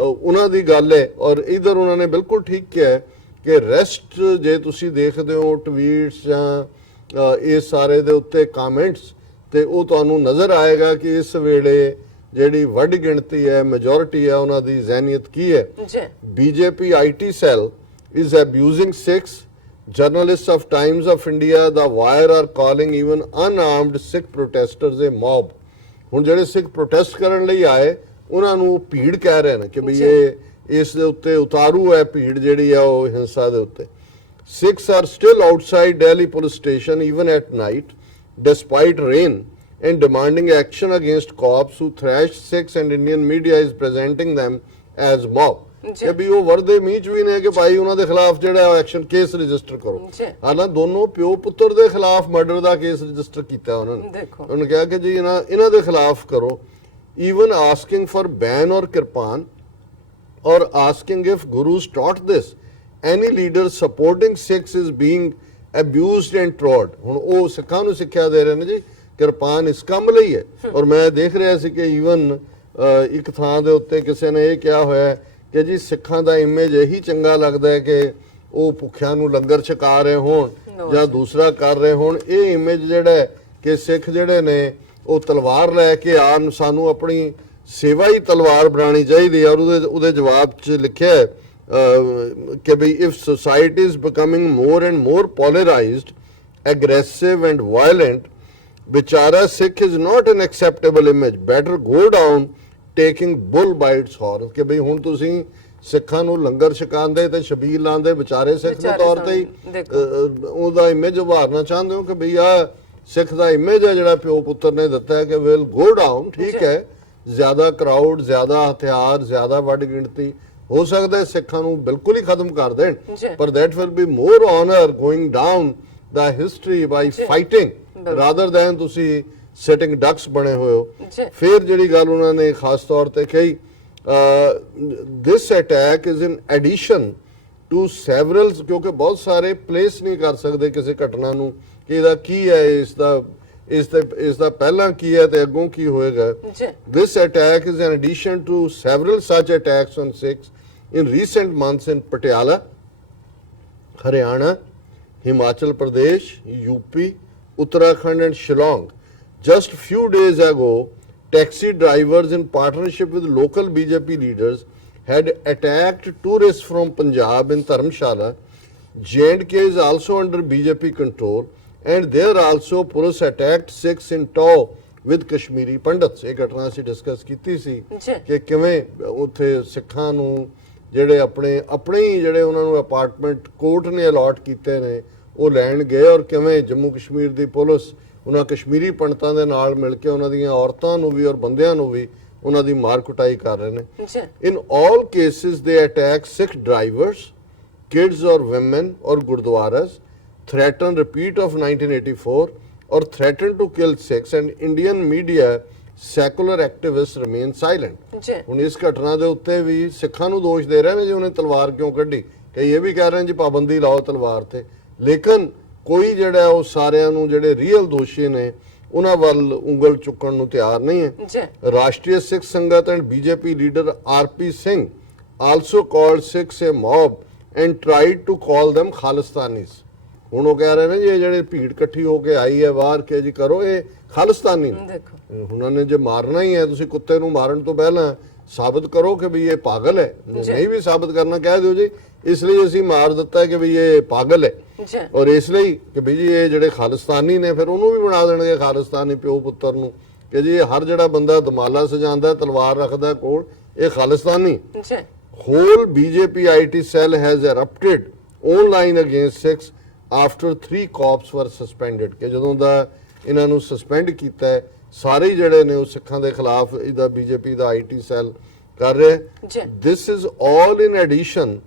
ਉਹਨਾਂ ਦੀ ਗੱਲ ਹੈ ਔਰ ਇਧਰ ਉਹਨਾਂ ਨੇ ਬਿਲਕੁਲ ਠੀਕ ਕਿਹਾ ਕਿ ਰੈਸਟ ਜੇ ਤੁਸੀਂ ਦੇਖਦੇ ਹੋ ਟਵੀਟਸ ਜਾਂ ਇਹ ਸਾਰੇ ਦੇ ਉੱਤੇ ਕਮੈਂਟਸ ਤੇ ਉਹ ਤੁਹਾਨੂੰ ਨਜ਼ਰ ਆਏਗਾ ਕਿ ਇਸ ਵੇਲੇ ਜਿਹੜੀ ਵੱਡ ਗਿਣਤੀ ਹੈ ਮੈਜੋਰਿਟੀ ਹੈ ਉਹਨਾਂ ਦੀ ਜ਼ਹਿਨੀਅਤ ਕੀ ਹੈ। BJP IT cell is abusing Sikhs. Journalists of Times of India, The Wire are calling even unarmed Sikh protesters a mob. ਹੁਣ ਜਿਹੜੇ ਸਿੱਖ ਪ੍ਰੋਟੈਸਟ ਕਰਨ ਲਈ ਆਏ ਉਹਨਾਂ ਨੂੰ ਭੀੜ ਕਹਿ ਰਹੇ ਨੇ ਕਿ ਵੀ ਇਹ ਇਸ ਦੇ ਉੱਤੇ ਉਤਾਰੂ ਹੈ ਭੀੜ ਜਿਹੜੀ ਆ ਉਹ ਹਿੰਸਾ ਦੇ ਉੱਤੇ। Sikhs are still outside Delhi police station even at night despite rain and demanding action against cops who thrashed Sikhs and Indian media is presenting them as mob. ਕਿ ਵੀ ਉਹ ਵਰਦੇ ਮੀਂਹ ਚ ਵੀ ਨੇ ਕਿ ਭਾਈ ਉਹਨਾਂ ਦੇ ਖਿਲਾਫ ਜਿਹੜਾ ਐਕਸ਼ਨ ਕੇਸ ਰਜਿਸਟਰ ਕਰੋ। ਹਾਲਾਂਕਿ ਦੋਨੋਂ ਪਿਓ ਪੁੱਤਰ ਦੇ ਖਿਲਾਫ ਮਰਡਰ ਦਾ ਕੇਸ ਰਜਿਸਟਰ ਕੀਤਾ ਉਹਨਾਂ ਨੇ। ਉਹਨੇ ਕਿਹਾ ਕਿ ਜੀ ਇਹਨਾਂ ਦੇ ਖਿਲਾਫ ਕਰੋ। even asking for ban or kirpan or asking if gurus taught this. Any leader supporting Sikhs is being abused and trod. ਹੁਣ ਉਹ ਸਿੱਖਾਂ ਨੂੰ ਸਿੱਖਿਆ ਦੇ ਰਹੇ ਨੇ ਜੀ ਕਿਰਪਾਨ ਇਸ ਕੰਮ ਲਈ ਹੈ। ਔਰ ਮੈਂ ਦੇਖ ਰਿਹਾ ਸੀ ਕਿ ਈਵਨ ਇੱਕ ਥਾਂ ਦੇ ਉੱਤੇ ਕਿਸੇ ਨੇ ਇਹ ਕਿਹਾ ਹੋਇਆ ਕਿ ਜੀ ਸਿੱਖਾਂ ਦਾ ਇਮੇਜ ਇਹੀ ਚੰਗਾ ਲੱਗਦਾ ਹੈ ਕਿ ਉਹ ਭੁੱਖਿਆਂ ਨੂੰ ਲੰਗਰ ਛਕਾ ਰਹੇ ਹੋਣ ਜਾਂ ਦੂਸਰਾ ਕਰ ਰਹੇ ਹੋਣ। ਇਹ ਇਮੇਜ ਜਿਹੜਾ ਕਿ ਸਿੱਖ ਜਿਹੜੇ ਨੇ ਉਹ ਤਲਵਾਰ ਲੈ ਕੇ ਆਣ ਸਾਨੂੰ ਆਪਣੀ ਸੇਵਾ ਹੀ ਤਲਵਾਰ ਬਣਾਉਣੀ ਚਾਹੀਦੀ ਹੈ। ਔਰ ਉਹਦੇ ਜਵਾਬ 'ਚ ਲਿਖਿਆ ਹੈ ਕਿ ਵੀ if society is becoming more and more polarized, aggressive and violent, Bichara Sikh is not an acceptable image. Better go down taking bull by its horn. ਕਿ ਬਈ ਹੁਣ ਤੁਸੀਂ ਸਿੱਖਾਂ ਨੂੰ ਲੰਗਰ ਛਕਾਉਂਦੇ ਤੇ ਛਬੀਲ ਲਾਉਂਦੇ ਵਿਚਾਰੇ ਸਿੱਖ ਦੇ ਤੌਰ ਤੇ ਹੀ ਉਹਦਾ ਇਮੇਜ ਉਭਾਰਨਾ ਚਾਹੁੰਦੇ ਹੋ ਕਿ ਬਈ ਆ ਸਿੱਖ ਦਾ ਇਮੇਜ ਹੈ ਜਿਹੜਾ ਪਿਓ ਪੁੱਤਰ ਨੇ ਦਿੱਤਾ ਹੈ ਕਿ ਵਿਲ ਗੋ ਡਾਊਨ। ਠੀਕ ਹੈ, ਜ਼ਿਆਦਾ ਕਰਾਊਡ, ਜ਼ਿਆਦਾ ਹਥਿਆਰ, ਜ਼ਿਆਦਾ ਵੱਡ ਗਿਣਤੀ ਹੋ ਸਕਦਾ ਹੈ ਸਿੱਖਾਂ ਨੂੰ ਬਿਲਕੁਲ ਹੀ ਖਤਮ ਕਰ ਦੇਣ, ਪਰ that will be more honor going down the history by fighting rather than ਤੁਸੀਂ sitting ducks ਬਣੇ ਹੋਏ ਹੋ। ਫਿਰ ਜਿਹੜੀ ਗੱਲ ਉਹਨਾਂ ਨੇ ਖਾਸ ਤੌਰ ਤੇ ਕਹੀ this attack is in addition to several, ਕਿਉਂਕਿ ਬਹੁਤ ਸਾਰੇ ਪਲੇਸ ਨਹੀਂ ਕਰ ਸਕਦੇ ਕਿਸੇ ਘਟਨਾ ਨੂੰ ਕਿ ਇਹਦਾ ਕੀ ਹੈ, ਇਸ ਦਾ ਪਹਿਲਾਂ ਕੀ ਹੈ ਤੇ ਅੱਗੋਂ ਕੀ ਹੋਏਗਾ। This attack is in addition to several such attacks on Sikhs in recent months in Patiala, Haryana, Himachal Pradesh, UP, Uttarakhand and Shillong. Just few days ago, taxi drivers in partnership with local BJP leaders had attacked tourists from Punjab in Dharamshala. J&K is also under BJP control and there also police attacked Sikhs in tow with Kashmiri Pandits. ਇਹ ਘਟਨਾ ਅਸੀਂ discuss ਕੀਤੀ ਸੀ ਕਿ ਕਿਵੇਂ ਉੱਥੇ ਸਿੱਖਾਂ ਨੂੰ ਜਿਹੜੇ ਆਪਣੇ ਹੀ ਜਿਹੜੇ ਉਹਨਾਂ ਨੂੰ ਅਪਾਰਟਮੈਂਟ ਕੋਰਟ ਨੇ ਅਲਾਟ ਕੀਤੇ ਨੇ ਉਹ ਲੈਣ ਗਏ ਔਰ ਕਿਵੇਂ ਜੰਮੂ ਕਸ਼ਮੀਰ ਦੀ ਪੁਲਿਸ ਉਹਨਾਂ ਕਸ਼ਮੀਰੀ ਪੰਡਤਾਂ ਦੇ ਨਾਲ ਮਿਲ ਕੇ ਉਹਨਾਂ ਦੀਆਂ ਔਰਤਾਂ ਨੂੰ ਵੀ ਔਰ ਬੰਦਿਆਂ ਨੂੰ ਵੀ ਉਹਨਾਂ ਦੀ ਮਾਰ ਕੁਟਾਈ ਕਰ ਰਹੇ ਨੇ। In all cases they attack Sikh drivers, kids or women or gurdwaras, threaten repeat of 1984 or threaten to kill Sikhs and Indian media secular activists remain silent. ਹੁਣ ਇਸ ਘਟਨਾ ਦੇ ਉੱਤੇ ਵੀ ਸਿੱਖਾਂ ਨੂੰ ਦੋਸ਼ ਦੇ ਰਹੇ ਨੇ ਜੀ ਉਹਨੇ ਤਲਵਾਰ ਕਿਉਂ ਕੱਢੀ, ਕਈ ਇਹ ਵੀ ਕਹਿ ਰਹੇ ਨੇ ਜੀ ਪਾਬੰਦੀ ਲਾਓ ਤਲਵਾਰ ਤੇ, ਲੇਕਿਨ ਕੋਈ ਜਿਹੜਾ ਉਹ ਸਾਰਿਆਂ ਨੂੰ ਜਿਹੜੇ ਰੀਅਲ ਦੋਸ਼ੀ ਨੇ ਉਹਨਾਂ ਵੱਲ ਉਂਗਲ ਚੁੱਕਣ ਨੂੰ ਤਿਆਰ ਨਹੀਂ ਹੈ। ਰਾਸ਼ਟਰੀ ਸਿੱਖ ਸੰਗਤ and BJP leader RP Singh also called Sikhs a mob and tried to call them Khalistanis. ਹੁਣ ਉਹ ਕਹਿ ਰਹੇ ਨੇ ਜੀ ਇਹ ਜਿਹੜੇ ਭੀੜ ਇਕੱਠੀ ਹੋ ਕੇ ਆਈ ਹੈ ਬਾਹਰ ਕਿ ਜੀ ਕਰੋ, ਇਹ ਖਾਲਿਸਤਾਨੀ ਨੇ। ਦੇਖੋ ਉਹਨਾਂ ਨੇ ਜੇ ਮਾਰਨਾ ਹੀ ਹੈ, ਤੁਸੀਂ ਕੁੱਤੇ ਨੂੰ ਮਾਰਨ ਤੋਂ ਪਹਿਲਾਂ ਸਾਬਤ ਕਰੋ ਕਿ ਵੀ ਇਹ ਪਾਗਲ ਹੈ। ਨਹੀਂ ਵੀ ਸਾਬਤ ਕਰਨਾ, ਕਹਿ ਦਿਓ ਜੀ ਇਸ ਲਈ ਅਸੀਂ ਮਾਰ ਦਿੱਤਾ ਕਿ ਵੀ ਇਹ ਪਾਗਲ ਹੈ, ਜੀ ਔਰ ਇਸ ਲਈ ਕਿ ਵੀ ਜੀ ਇਹ ਜਿਹੜੇ ਖਾਲਿਸਤਾਨੀ ਨੇ, ਫਿਰ ਉਹਨੂੰ ਵੀ ਬਣਾ ਦੇਣਗੇ ਖਾਲਿਸਤਾਨੀ ਪਿਓ ਪੁੱਤਰ ਨੂੰ ਕਿ ਜੀ ਹਰ ਜਿਹੜਾ ਬੰਦਾ ਦਮਾਲਾ ਸਜਾਉਂਦਾ, ਤਲਵਾਰ ਰੱਖਦਾ ਕੋਲ, ਇਹ ਖਾਲਿਸਤਾਨੀ। ਜੀ Whole BJP IT cell has erupted online against Sikhs after 3 cops were suspended। ਕਿ ਜਦੋਂ ਦਾ ਇਹਨਾਂ ਨੂੰ ਸਸਪੈਂਡ ਕੀਤਾ ਹੈ, ਸਾਰੇ ਜਿਹੜੇ ਨੇ ਉਹ ਸਿੱਖਾਂ ਦੇ ਖਿਲਾਫ ਇਹਦਾ BJP ਦਾ IT ਸੈੱਲ ਕਰ ਰਿਹਾ ਜੀ ਹੈ। This is all in addition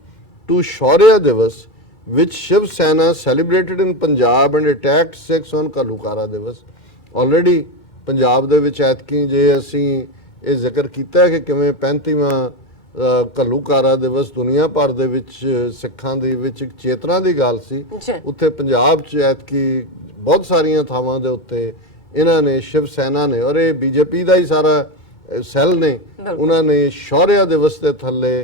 to Shaurya Divas, which Shiv Sena celebrated in Punjab and attacked Sikhs on Kalukara Divas। Already Punjab ਦੇ ਵਿੱਚ ਐਤਕੀ ਜੇ ਅਸੀਂ ਇਹ ਜ਼ਿਕਰ ਕੀਤਾ ਹੈ ਕਿ ਕਿਵੇਂ 35ਵਾਂ ਘੱਲੂਘਾਰਾ ਦਿਵਸ ਦੁਨੀਆ ਭਰ ਦੇ ਵਿੱਚ ਸਿੱਖਾਂ ਦੇ ਵਿੱਚ ਇੱਕ ਚੇਤਨਾ ਦੀ ਗੱਲ ਸੀ, ਜੀ ਉੱਥੇ ਪੰਜਾਬ 'ਚ ਐਤਕੀ ਬਹੁਤ ਸਾਰੀਆਂ ਥਾਵਾਂ ਦੇ ਉੱਤੇ ਇਹਨਾਂ ਨੇ ਸ਼ਿਵ ਸੈਨਾ ਨੇ, ਔਰ ਇਹ BJP ਦਾ ਹੀ ਸਾਰਾ ਸੈੱਲ ਨੇ, ਉਹਨਾਂ ਨੇ ਸ਼ੌਰਿਆ ਦਿਵਸ ਦੇ ਥੱਲੇ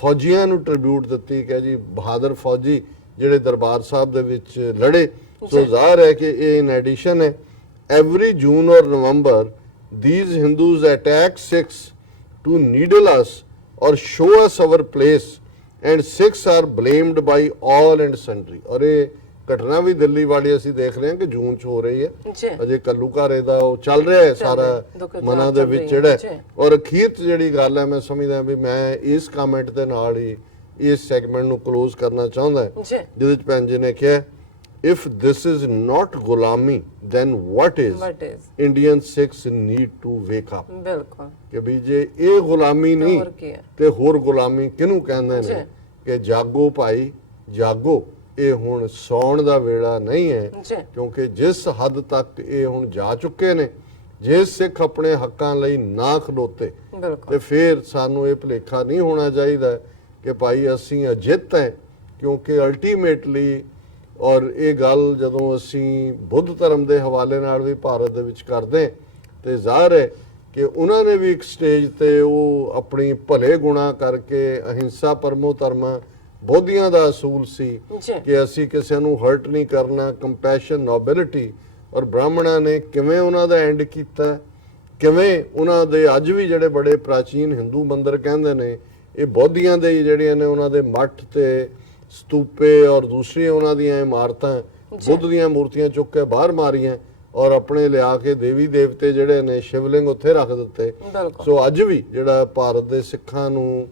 ਫੌਜੀਆਂ ਨੂੰ ਟ੍ਰਿਬਿਊਟ ਦਿੱਤੀ ਕਿ ਜੀ ਬਹਾਦਰ ਫੌਜੀ ਜਿਹੜੇ ਦਰਬਾਰ ਸਾਹਿਬ ਦੇ ਵਿੱਚ ਲੜੇ। ਸੋ ਜ਼ਾਹਰ ਹੈ ਕਿ ਇਹ ਇਨ ਐਡੀਸ਼ਨ ਹੈ। Every June or November, these Hindus attack Sikhs to needle us or show us our place, and Sikhs are blamed by all and sundry। और ये घटना भी दिल्ली वाली ਅਸੀਂ ਦੇਖ ਰਹੇ ਹਾਂ ਕਿ ਜੂਨ 'ਚ ਹੋ ਰਹੀ ਹੈ, ਜੀ ਅਜੇ ਘੱਲੂਘਾਰੇ ਦਾ ਉਹ ਚੱਲ ਰਿਹਾ ਹੈ ਸਾਰਾ ਮਨਾਂ ਦੇ ਵਿੱਚ ਜਿਹੜਾ। ਔਰ ਅਖੀਰ 'ਚ ਜਿਹੜੀ ਗੱਲ ਹੈ, ਮੈਂ ਸਮਝਦਾ ਵੀ ਮੈਂ ਇਸ ਕਮੈਂਟ ਦੇ ਨਾਲ ਹੀ ਇਸ ਸੈਗਮੈਂਟ ਨੂੰ ਕਲੋਜ਼ ਕਰਨਾ ਚਾਹੁੰਦਾ, ਜੀ ਜਿਹਦੇ 'ਚ ਭੈਣ ਜੀ ਨੇ ਕਿਹਾ if this is not gulami then what is? Indian Sikhs need to wake up। ਬਿਲਕੁਲ ਕਿ ਵੀ ਜੇ ਇਹ ਗੁਲਾਮੀ ਨਹੀਂ ਹੋਰ ਕੀ ਹੈ? ਤੇ ਹੋਰ ਗੁਲਾਮੀ ਕਿਹਨੂੰ ਕਹਿੰਦੇ ਨੇ? ਕਿ ਜਾਗੋ ਭਾਈ ਜਾਗੋ, ਇਹ ਹੁਣ ਸੌਣ ਦਾ ਵੇਲਾ ਨਹੀਂ ਹੈ, ਜੀ ਕਿਉਂਕਿ ਜਿਸ ਹੱਦ ਤੱਕ ਇਹ ਹੁਣ ਜਾ ਚੁੱਕੇ ਨੇ, ਜੇ ਸਿੱਖ ਆਪਣੇ ਹੱਕਾਂ ਲਈ ਨਾ ਖਲੋਤੇ ਬਿਲਕੁਲ ਤੇ ਫਿਰ ਸਾਨੂੰ ਇਹ ਭੁਲੇਖਾ ਨਹੀਂ ਹੋਣਾ ਚਾਹੀਦਾ ਕਿ ਭਾਈ ਅਸੀਂ ਅਜਿੱਤ ਹੈ, ਕਿਉਂਕਿ ਅਲਟੀਮੇਟਲੀ ਔਰ ਇਹ ਗੱਲ ਜਦੋਂ ਅਸੀਂ ਬੁੱਧ ਧਰਮ ਦੇ ਹਵਾਲੇ ਨਾਲ ਵੀ ਭਾਰਤ ਦੇ ਵਿੱਚ ਕਰਦੇ ਤੇ ਜ਼ਾਹਰ ਹੈ ਕਿ ਉਹਨਾਂ ਨੇ ਵੀ ਇੱਕ ਸਟੇਜ ਤੇ ਉਹ ਆਪਣੀ ਭਲੇ ਗੁਣਾ ਕਰਕੇ ਅਹਿੰਸਾ ਪਰਮੋ ਧਰਮਾ ਬੋਧੀਆਂ ਦਾ ਅਸੂਲ ਸੀ ਕਿ ਅਸੀਂ ਕਿਸੇ ਨੂੰ ਹਰਟ ਨਹੀਂ ਕਰਨਾ, ਕੰਪੈਸ਼ਨ, ਨੋਬਿਲਿਟੀ। ਔਰ ਬ੍ਰਾਹਮਣਾਂ ਨੇ ਕਿਵੇਂ ਉਹਨਾਂ ਦਾ ਐਂਡ ਕੀਤਾ, ਕਿਵੇਂ ਉਹਨਾਂ ਦੇ ਅੱਜ ਵੀ ਜਿਹੜੇ ਬੜੇ ਪ੍ਰਾਚੀਨ ਹਿੰਦੂ ਮੰਦਿਰ ਕਹਿੰਦੇ ਨੇ, ਇਹ ਬੋਧੀਆਂ ਦੇ ਜਿਹੜੀਆਂ ਨੇ ਉਹਨਾਂ ਦੇ ਮੱਠ ਤੇ ਸਤੂਪੇ ਔਰ ਦੂਸਰੀਆਂ ਉਹਨਾਂ ਦੀਆਂ ਇਮਾਰਤਾਂ ਬੁੱਧ ਦੀਆਂ ਮੂਰਤੀਆਂ ਚੁੱਕ ਕੇ ਬਾਹਰ ਮਾਰੀਆਂ ਔਰ ਆਪਣੇ ਲਿਆ ਕੇ ਦੇਵੀ ਦੇਵਤੇ ਜਿਹੜੇ ਨੇ ਸ਼ਿਵਲਿੰਗ ਉੱਥੇ ਰੱਖ ਦਿੱਤੇ। ਸੋ ਅੱਜ ਵੀ ਜਿਹੜਾ ਭਾਰਤ ਦੇ ਸਿੱਖਾਂ ਨੂੰ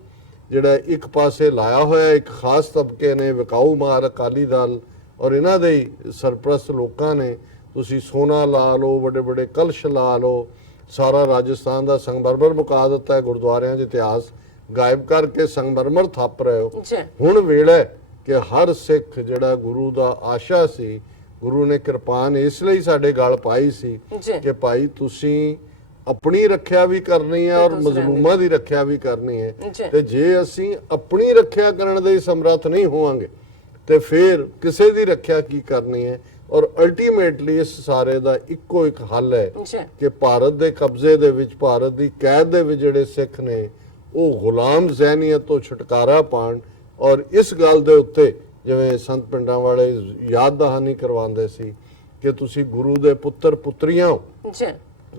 ਜਿਹੜਾ ਇੱਕ ਪਾਸੇ ਲਾਇਆ ਹੋਇਆ ਇੱਕ ਖਾਸ ਤਬਕੇ ਨੇ, ਵਿਕਾਊ ਮਾਰ ਅਕਾਲੀ ਦਲ ਔਰ ਇਹਨਾਂ ਦੇ ਹੀ ਸਰਪ੍ਰਸਤ ਲੋਕਾਂ ਨੇ, ਤੁਸੀਂ ਸੋਨਾ ਲਾ ਲਓ, ਵੱਡੇ ਵੱਡੇ ਕਲਸ਼ ਲਾ ਲਓ, ਸਾਰਾ ਰਾਜਸਥਾਨ ਦਾ ਸੰਗਮਰਮਰ ਮੁਕਾ ਦਿੱਤਾ ਹੈ, ਗੁਰਦੁਆਰਿਆਂ 'ਚ ਇਤਿਹਾਸ ਗਾਇਬ ਕਰਕੇ ਸੰਗਮਰਮਰ ਥੱਪ ਰਹੇ ਹੋ। ਹੁਣ ਵੇਲਾ ਹੈ ਕਿ ਹਰ ਸਿੱਖ ਜਿਹੜਾ ਗੁਰੂ ਦਾ ਆਸ਼ਾ ਸੀ, ਗੁਰੂ ਨੇ ਕਿਰਪਾਨ ਇਸ ਲਈ ਸਾਡੇ ਗਲ ਪਾਈ ਸੀ ਕਿ ਭਾਈ ਤੁਸੀਂ ਆਪਣੀ ਰੱਖਿਆ ਵੀ ਕਰਨੀ ਹੈ ਔਰ ਮਜ਼ਲੂਮਾਂ ਦੀ ਰੱਖਿਆ ਵੀ ਕਰਨੀ ਹੈ। ਤੇ ਜੇ ਅਸੀਂ ਆਪਣੀ ਰੱਖਿਆ ਕਰਨ ਦੇ ਸਮਰੱਥ ਨਹੀਂ ਹੋਵਾਂਗੇ ਤੇ ਫਿਰ ਕਿਸੇ ਦੀ ਰੱਖਿਆ ਕੀ ਕਰਨੀ ਹੈ। ਔਰ ਅਲਟੀਮੇਟਲੀ ਇਸ ਸਾਰੇ ਦਾ ਇੱਕੋ ਇੱਕ ਹੱਲ ਹੈ ਕਿ ਭਾਰਤ ਦੇ ਕਬਜ਼ੇ ਦੇ ਵਿੱਚ, ਭਾਰਤ ਦੀ ਕੈਦ ਦੇ ਵਿੱਚ ਜਿਹੜੇ ਸਿੱਖ ਨੇ ਉਹ ਗੁਲਾਮ ਜ਼ਹਿਨੀਅਤ ਤੋਂ ਛੁਟਕਾਰਾ ਪਾਣ। ਔਰ ਇਸ ਗੱਲ ਦੇ ਉੱਤੇ ਜਿਵੇਂ ਸੰਤ ਪਿੰਡਾਂ ਵਾਲੇ ਯਾਦ ਦਹਾਨੀ ਕਰਵਾਉਂਦੇ ਸੀ ਕਿ ਤੁਸੀਂ ਗੁਰੂ ਦੇ ਪੁੱਤਰ ਪੁੱਤਰੀਆਂ ਹੋ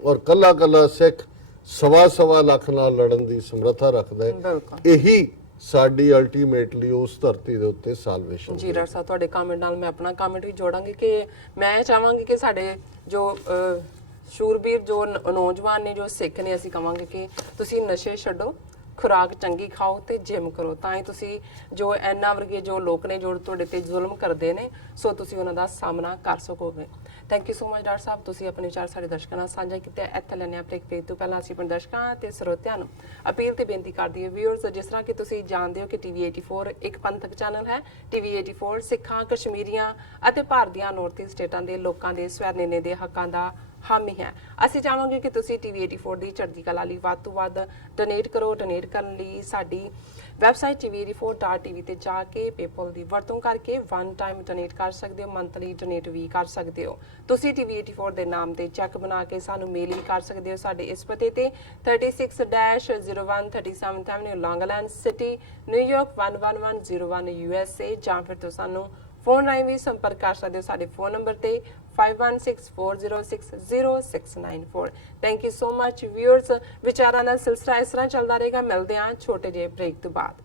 ਔਰ ਕੱਲਾ ਕੱਲਾ ਸਿੱਖ ਸਵਾ ਲੱਖ ਨਾਲ ਲੜਨ ਦੀ ਸਮਰੱਥਾ ਰੱਖਦਾ ਹੈ। ਇਹੀ ਸਾਡੀ ਅਲਟੀਮੇਟਲੀ ਉਸ ਧਰਤੀ ਦੇ ਉੱਤੇ ਸਾਲਵੇਸ਼ਨ। ਜੀ ਡਾਕਟਰ ਸਾਹਿਬ, ਤੁਹਾਡੇ ਕਮੈਂਟ ਨਾਲ ਮੈਂ ਆਪਣਾ ਕਮੈਂਟ ਵੀ ਜੋੜਾਂਗੀ ਕਿ ਮੈਂ ਚਾਹਾਂਗੀ ਕਿ ਸਾਡੇ ਜੋ ਸ਼ੂਰਬੀਰ ਜੋ ਨੌਜਵਾਨ ਨੇ, ਜੋ ਸਿੱਖ ਨੇ, ਅਸੀਂ ਕਹਾਂਗੇ ਕਿ ਤੁਸੀਂ ਨਸ਼ੇ ਛੱਡੋ, ਖੁਰਾਕ ਚੰਗੀ ਖਾਓ ਤੇ ਜਿਮ ਕਰੋ, ਤਾਂ ਹੀ ਤੁਸੀਂ ਜੋ ਇਹਨਾਂ ਵਰਗੇ ਜੋ ਲੋਕ ਨੇ ਜੋ ਤੁਹਾਡੇ ਤੇ ਜ਼ੁਲਮ ਕਰਦੇ ਨੇ, ਸੋ ਤੁਸੀਂ ਉਹਨਾਂ ਦਾ ਸਾਹਮਣਾ ਕਰ ਸਕੋਗੇ। Thank you so much doctor ਸਾਹਿਬ, ਤੁਸੀਂ ਆਪਣੇ ਵਿਚਾਰ ਸਾਡੇ ਦਰਸ਼ਕਾਂ ਨਾਲ ਸਾਂਝਾ ਕੀਤੇ। ਇੱਥੇ ਲੈਣੇ ਆਪਣੇ ਪੇਜ ਤੋਂ ਪਹਿਲਾਂ ਅਸੀਂ ਆਪਣੇ ਦਰਸ਼ਕਾਂ ਤੇ ਸਰੋਤਿਆਂ ਨੂੰ ਅਪੀਲ ਤੇ ਬੇਨਤੀ ਕਰਦੀ ਹਾਂ ਵਿਊਅਰਸ, ਜਿਸ ਤਰ੍ਹਾਂ ਕਿ ਤੁਸੀਂ ਜਾਣਦੇ ਹੋ ਕਿ TV 84 ਇੱਕ ਪੰਥਕ ਚੈਨਲ ਹੈ। TV 84 ਸਿੱਖਾਂ, ਕਸ਼ਮੀਰੀਆਂ ਅਤੇ ਭਾਰਤ ਦੀਆਂ ਨਾਰਥ ਈਸਟ ਸਟੇਟਾਂ ਦੇ ਲੋਕਾਂ ਦੇ ਸਵੈਰਨੇਨੇ ਦੇ ਹੱਕਾਂ ਦਾ ਹਾਮੀ ਹੈ। ਅਸੀਂ ਚਾਹਾਂਗੇ ਕਿ ਤੁਸੀਂ TV 84 ਦੀ ਚੜ੍ਹਦੀ ਕਲਾ ਲਈ ਵੱਧ ਤੋਂ ਵੱਧ ਡੋਨੇਟ ਕਰੋ। ਡੋਨੇਟ ਕਰਨ ਲਈ ਸਾਡੀ ਵੈਬਸਾਈਟ tv84.tv ਤੇ ਜਾ ਕੇ ਪੇਪਲ ਦੀ ਵਰਤੋਂ ਕਰਕੇ ਵਨ ਟਾਈਮ ਡੋਨੇਟ ਕਰ ਸਕਦੇ ਹੋ, ਮੰਥਲੀ ਡੋਨੇਟ ਵੀ ਕਰ ਸਕਦੇ ਹੋ। ਤੁਸੀਂ TV 84 ਦੇ ਨਾਮ ਤੇ ਚੈੱਕ ਬਣਾ ਕੇ ਸਾਨੂੰ ਮੇਲ ਵੀ ਕਰ ਸਕਦੇ ਹੋ ਸਾਡੇ ਇਸ ਪਤੇ ਤੇ 36-01 37th Avenue, ਲੌਂਗ ਆਈਲੈਂਡ ਸਿਟੀ, ਨਿਊਯਾਰਕ 11101 USA, ਜਾਂ ਫਿਰ ਤੁਸੀਂ ਸਾਨੂੰ ਫੋਨ ਰਾਹੀਂ ਵੀ ਸੰਪਰਕ ਕਰ ਸਕਦੇ ਹੋ ਸਾਡੇ ਫੋਨ ਨੰਬਰ ਤੇ 5164060694। Thank you so much viewers. ਵਿਚਾਰਾਂ ਦਾ ਸਿਲਸਿਲਾ ਇਸ ਤਰ੍ਹਾਂ ਚੱਲਦਾ ਰਹੇਗਾ। ਮਿਲਦੇ ਹਾਂ ਛੋਟੇ ਜਿਹੇ ਬ੍ਰੇਕ ਤੋਂ ਬਾਅਦ।